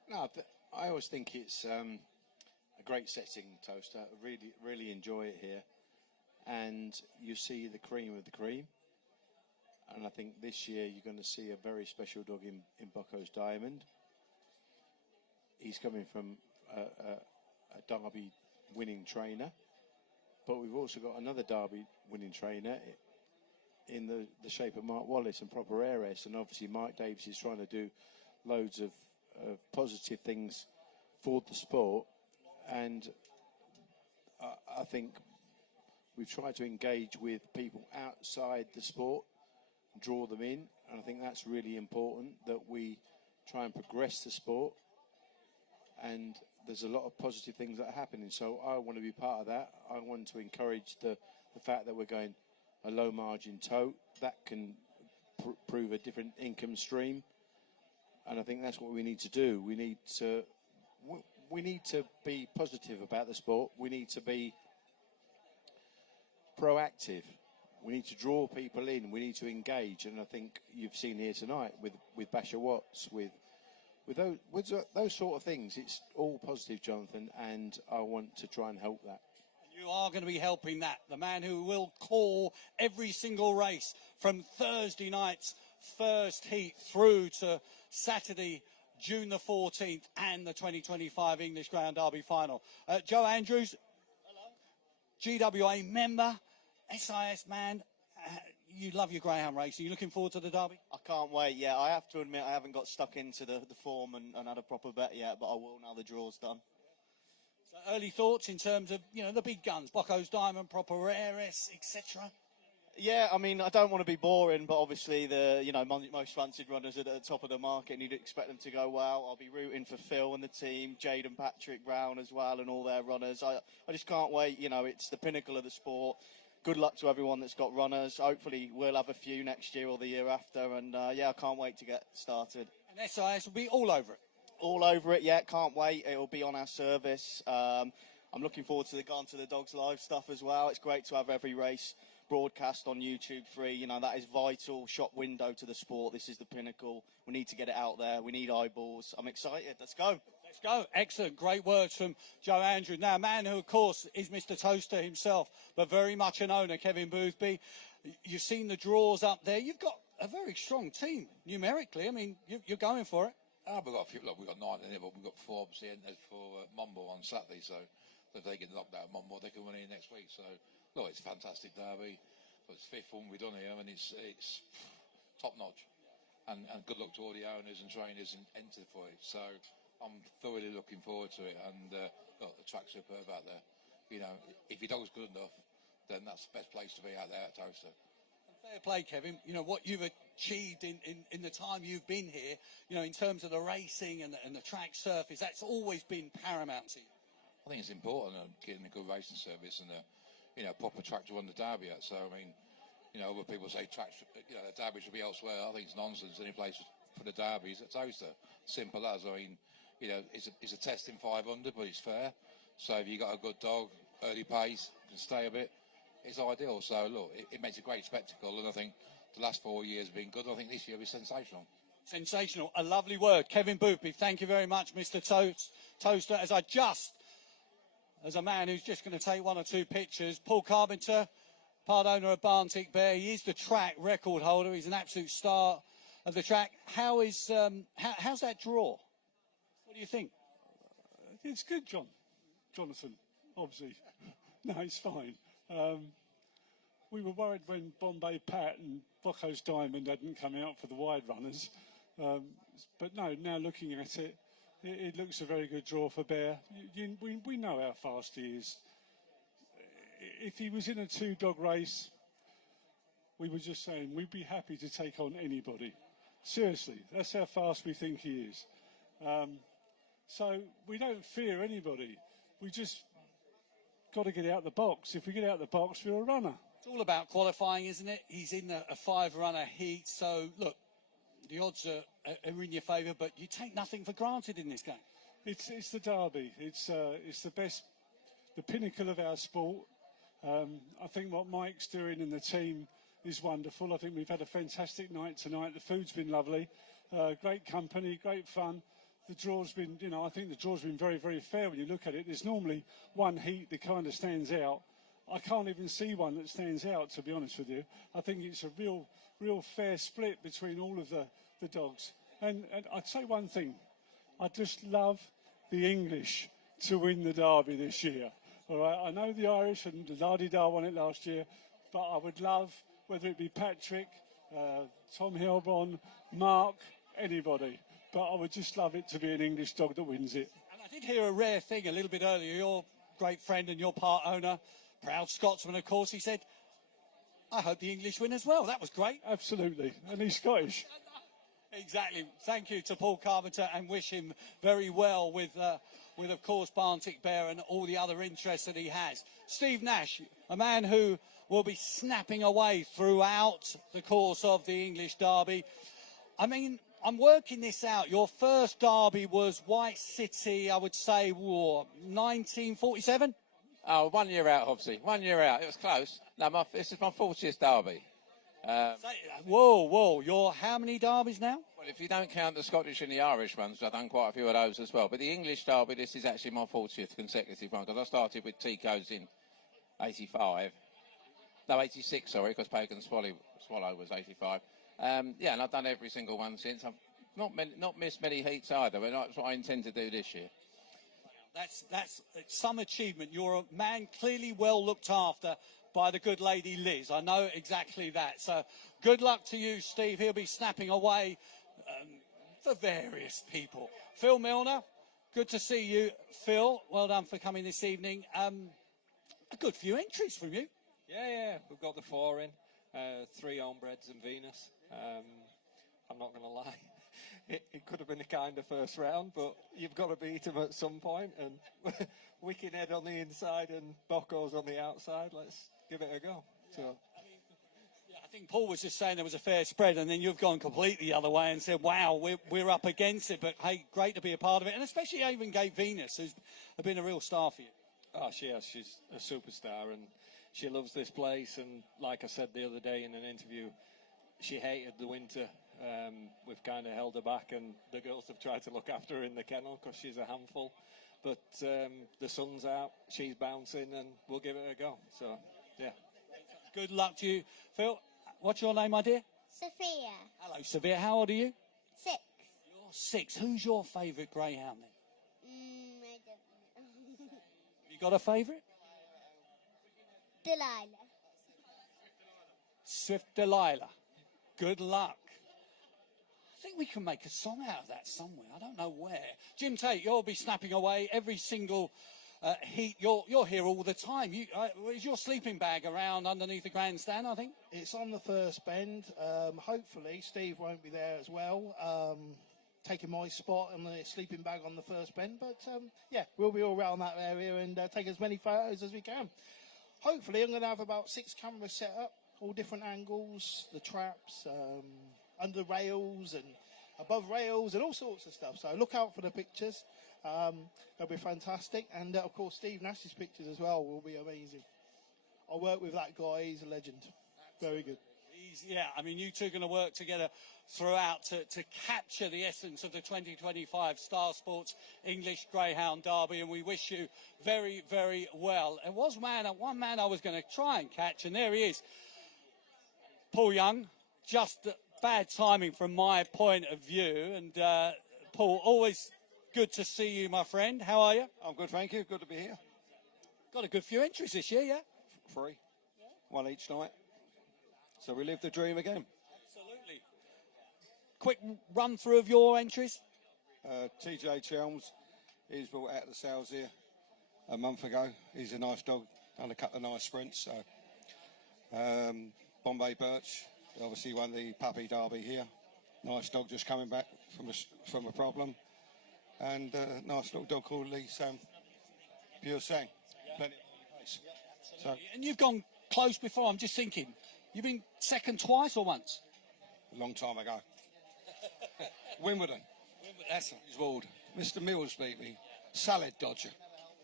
No, I always think it's a great setting, Towcester. I really, really enjoy it here. And you see the cream of the cream. And I think this year you're going to see a very special dog in Bucco's Diamond. He's coming from a Derby winning trainer. But we've also got another Derby winning trainer in the shape of Mark Wallace and Proper Heiress. And obviously Mike Davis is trying to do loads of positive things for the sport. And I think we've tried to engage with people outside the sport, draw them in, and I think that's really important, that we try and progress the sport. And there's a lot of positive things that are happening, so I want to be part of that. I want to encourage the fact that we're going a low margin tote. That can prove a different income stream, and I think that's what we need to do. We need to be positive about the sport. We need to be proactive. We need to draw people in. We need to engage, and I think you've seen here tonight with Basher Watts, with those sort of things. It's all positive, Jonathan, and I want to try and help that. You are going to be helping that. The man who will call every single race from Thursday night's first heat through to Saturday, June the 14th, and the 2025 English Greyhound Derby final. Joe Andrews, GWA member, SIS man. You love your greyhound racing. You looking forward to the Derby? I can't wait, yeah. I have to admit I haven't got stuck into the form and had a proper bet yet, but I will now the draw's done. So early thoughts in terms of, you know, the big guns, Bucco's Diamond, Proper Heiress, etc.? Yeah, I mean, I don't want to be boring, but obviously the most fancied runners are at the top of the market, and you'd expect them to go well. I'll be rooting for Phil and the team, Jade and Patrick Brown as well, and all their runners. I just can't wait. You know, it's the pinnacle of the sport. Good luck to everyone that's got runners. Hopefully we'll have a few next year or the year after, and yeah, I can't wait to get started. And SIS will be all over it? All over it, yeah, can't wait. It'll be on our service. I'm looking forward to the Gone to the Dogs live stuff as well. It's great to have every race broadcast on YouTube free. You know, that is vital shop window to the sport. This is the pinnacle. We need to get it out there. We need eyeballs. I'm excited. Let's go. Let's go. Excellent. Great words from Joe Andrews. Now, a man who, of course, is Mr. Toaster himself, but very much an owner, Kevin Boothby. You've seen the draws up there. You've got a very strong team numerically. I mean, you're going for it. We've got a few. Look, we've got 9 in it, but we've got 4 obviously entered for Mumble on Saturday. So if they get knocked out of Mumble, they can win it next week. So look, it's a fantastic derby. But it's the 5th one we've done here, and it's top notch. And good luck to all the owners and trainers entered for it. So I'm thoroughly looking forward to it. And look, the track's superb out there. You know, if your dog's good enough, then that's the best place to be out there at Towcester. Fair play, Kevin. You know, what you've achieved in the time you've been here, you know, in terms of the racing and the track surface, that's always been paramount to you. I think it's important getting a good racing service and a proper track to run the derby at. So, I mean, you know, other people say tracks, you know, the derby should be elsewhere. I think it's nonsense. Any place for the derby is at Towcester. Simple as. I mean, you know, it's a test in 500, but it's fair. So if you got a good dog, early pace, can stay a bit, it's ideal. So look, it makes a great spectacle, and I think the last 4 years have been good. I think this year will be sensational. Sensational. A lovely word. Kevin Boopy, thank you very much, Mr. Toaster. As a man who's just going to take 1 or 2 pictures, Paul Carpenter, part owner of Barntick Bear. He is the track record holder. He's an absolute star of the track. How's that draw? What do you think? It's good, Jonathan, obviously. No, it's fine. We were worried when Bombay Pat and Bocco's Diamond hadn't come out for the wide runners. But no, now looking at it, it looks a very good draw for Bear. We know how fast he is. If he was in a 2-dog race, we were just saying we'd be happy to take on anybody. Seriously, that's how fast we think he is. So we don't fear anybody. We just got to get out the box. If we get out the box, we're a runner. It's all about qualifying, isn't it? He's in a 5-runner heat. So, look, the odds are in your favour, but you take nothing for granted in this game. It's the derby. It's the best, the pinnacle of our sport. I think what Mike's doing in the team is wonderful. I think we've had a fantastic night tonight. The food's been lovely. Great company, great fun. The draw's been, you know, I think the draw's been very, very fair when you look at it. There's normally one heat that kind of stands out. I can't even see one that stands out, to be honest with you. I think it's a real fair split between all of the dogs. And I'd say one thing. I just love the English to win the derby this year. All right, I know the Irish and the La-di-da won it last year, but I would love, whether it be Patrick, Tom Helbron, Mark, anybody. But I would just love it to be an English dog that wins it. And I did hear a rare thing a little bit earlier. Your great friend and your part owner, proud Scotsman, of course, he said, I hope the English win as well. That was great. Absolutely. And he's Scottish. Exactly. Thank you to Paul Carpenter, and wish him very well with of course, Barntick Bear and all the other interests that he has. Steve Nash, a man who will be snapping away throughout the course of the English Derby. I mean, I'm working this out. Your first derby was White City, I would say, 1947? Oh, 1 year out, obviously. 1 year out. It was close. No, this is my 40th derby. Whoa. You're how many derbies now? Well, if you don't count the Scottish and the Irish ones, I've done quite a few of those as well. But the English derby, this is actually my 40th consecutive one, because I started with Tico's in 85. No, 86, sorry, because Pagan Swallow was 85. Yeah, and I've done every single one since. I've not missed many heats either, but that's what I intend to do this year. That's some achievement. You're a man clearly well looked after by the good lady Liz. I know exactly that. So good luck to you, Steve. He'll be snapping away for various people. Phil Milner, good to see you. Phil, well done for coming this evening. A good few entries from you. Yeah, we've got the 4 in. 3 homebreds and Venus. I'm not going to lie. It could have been a kind of first round, but you've got to beat him at some point. And Wicked Head on the inside and Bocco's on the outside. Let's give it a go. So. I think Paul was just saying there was a fair spread, and then you've gone completely the other way and said, wow, we're up against it. But, hey, great to be a part of it. And especially even Gate Venus, who's been a real star for you. Oh, she has. She's a superstar, and she loves this place. And like I said the other day in an interview, she hated the winter. We've kind of held her back, and the girls have tried to look after her in the kennel because she's a handful. But the sun's out, she's bouncing, and we'll give it a go. So, yeah. Good luck to you. Phil, what's your name, my dear? Sophia. Hello, Sophia. How old are you? 6. 6. Who's your favourite greyhound then? I don't know. You got a favourite? Delilah. Swift Delilah. Good luck. I think we can make a song out of that somewhere. I don't know where. Jim Tate, you'll be snapping away every single heat. You're here all the time. Is your sleeping bag around underneath the grandstand, I think? It's on the first bend. Hopefully Steve won't be there as well, taking my spot on the sleeping bag on the first bend. But yeah, we'll be all around that area and take as many photos as we can. Hopefully I'm going to have about 6 cameras set up, all different angles, the traps, under rails and above rails and all sorts of stuff. So look out for the pictures. They'll be fantastic. And of course, Steve Nash's pictures as well will be amazing. I work with that guy. He's a legend. Very good. Yeah, I mean, you two are going to work together throughout to capture the essence of the 2025 Star Sports English Greyhound Derby, and we wish you very, very well. There was one man I was going to try and catch, and there he is. Paul Young, just bad timing from my point of view. And Paul, always good to see you, my friend. How are you? I'm good, thank you. Good to be here. Got a good few entries this year, yeah? 3. One each night. So we live the dream again. Absolutely. Quick run through of your entries. TJ Chelms, he's brought out the sales here a month ago. He's a nice dog, done a couple of nice sprints. So, Bombay Birch, obviously won the Puppy Derby here. Nice dog just coming back from a problem. And a nice little dog called Lee Sam. Pure Sang. Plenty of pace. So, And you've gone close before. I'm just thinking, you've been second twice or once? a long time ago. Wimbledon. That's His ward. Mr. Mills beat me. Salad Dodger.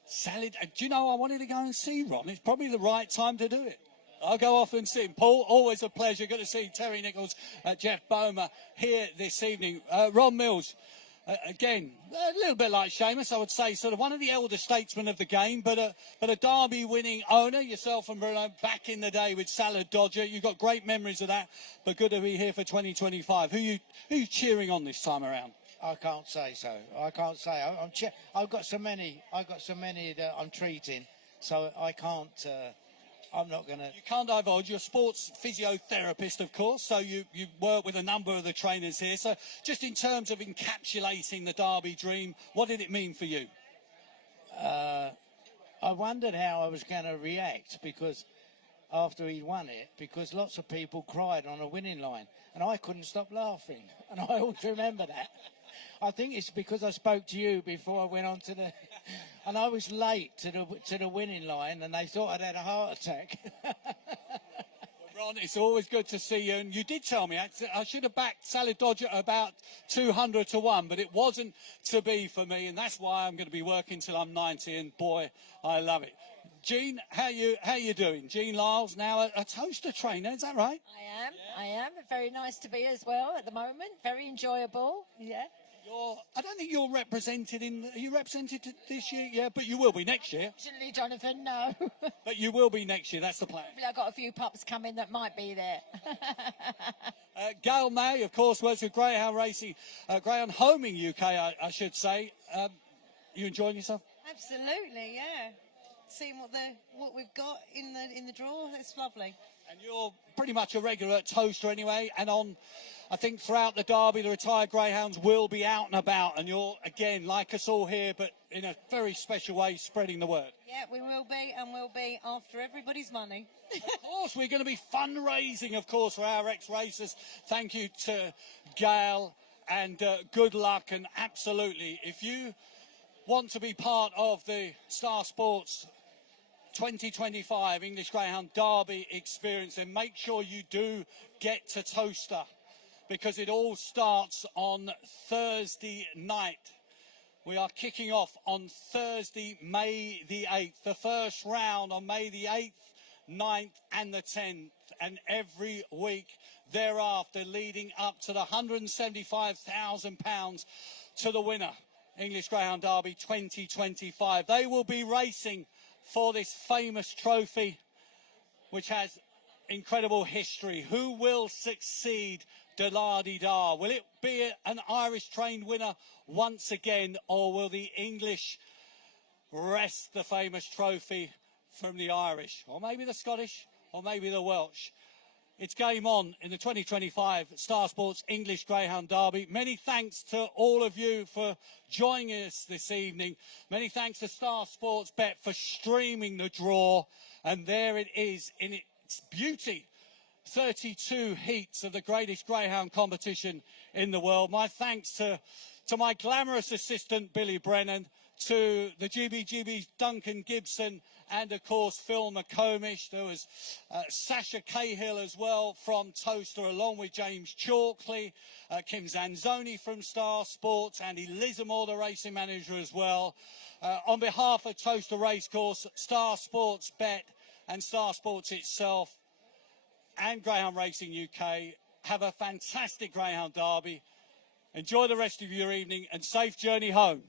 Salad. Do you know, I wanted to go and see Ron. It's probably the right time to do it. I'll go off and see him. Paul, always a pleasure. Good to see Terry Nichols, Jeff Bomer here this evening. Ron Mills, again, a little bit like Seamus, I would say, sort of one of the elder statesmen of the game, but a Derby-winning owner, yourself and Bruno, back in the day with Salad Dodger. You've got great memories of that, but good to be here for 2025. Who you cheering on this time around? I can't say so. I can't say. I've got so many. I've got so many that I'm treating, so I can't. I'm not going to. You can't divulge. You're a sports physiotherapist, of course, so you work with a number of the trainers here. So just in terms of encapsulating the Derby dream, what did it mean for you? I wondered how I was going to react because after he won it, because lots of people cried on a winning line, and I couldn't stop laughing, and I always remember that. I think it's because I spoke to you before I went on to the, and I was late to the winning line, and they thought I'd had a heart attack. Ron, it's always good to see you. And you did tell me I should have backed Salad Dodger about 200 to 1, but it wasn't to be for me, and that's why I'm going to be working till I'm 90. And boy, I love it. Jean, how you doing? Jean Lyles, now a Towcester trainer, is that right? I am. Very nice to be as well at the moment. Very enjoyable. Yeah. I don't think you're represented are you represented this year? Yeah, but you will be next year. Fortunately, Jonathan, no. But you will be next year, that's the plan. I've got a few pups coming that might be there. Gail May, of course, works with Greyhound Racing, Greyhound Homing UK, I should say. You enjoying yourself? Absolutely, yeah. Seeing what we've got in the draw, it's lovely. And you're pretty much a regular at Towcester anyway, and I think throughout the Derby, the retired Greyhounds will be out and about, and you're, again, like us all here, but in a very special way, spreading the word. Yeah, we will be, and we'll be after everybody's money. Of course, we're going to be fundraising, of course, for our ex-racers. Thank you to Gail, and good luck, and absolutely, if you want to be part of the Star Sports 2025 English Greyhound Derby experience, then make sure you do get to Towcester, because it all starts on Thursday night. We are kicking off on Thursday, May the 8th. The first round on May the 8th, 9th and the 10th. And every week thereafter, leading up to the £175,000 to the winner. English Greyhound Derby 2025. They will be racing for this famous trophy, which has incredible history. Who will succeed Da-la-di-da. Will it be an Irish-trained winner once again, or will the English wrest the famous trophy from the Irish? Or maybe the Scottish, or maybe the Welsh? It's game on in the 2025 Star Sports English Greyhound Derby. Many thanks to all of you for joining us this evening. Many thanks to Star Sports Bet for streaming the draw. And there it is in its beauty. 32 heats of the greatest greyhound competition in the world. My thanks to my glamorous assistant, Billy Brennan, to the GBGB's Duncan Gibson, and of course Phil McComish. There was Sasha Cahill as well from Towcester, along with James Chalkley, Kim Zanzoni from Star Sports, Andy Lissamore, the racing manager as well. On behalf of Towcester Racecourse, Star Sports Bet and Star Sports itself and Greyhound Racing UK, have a fantastic Greyhound Derby. Enjoy the rest of your evening and safe journey home.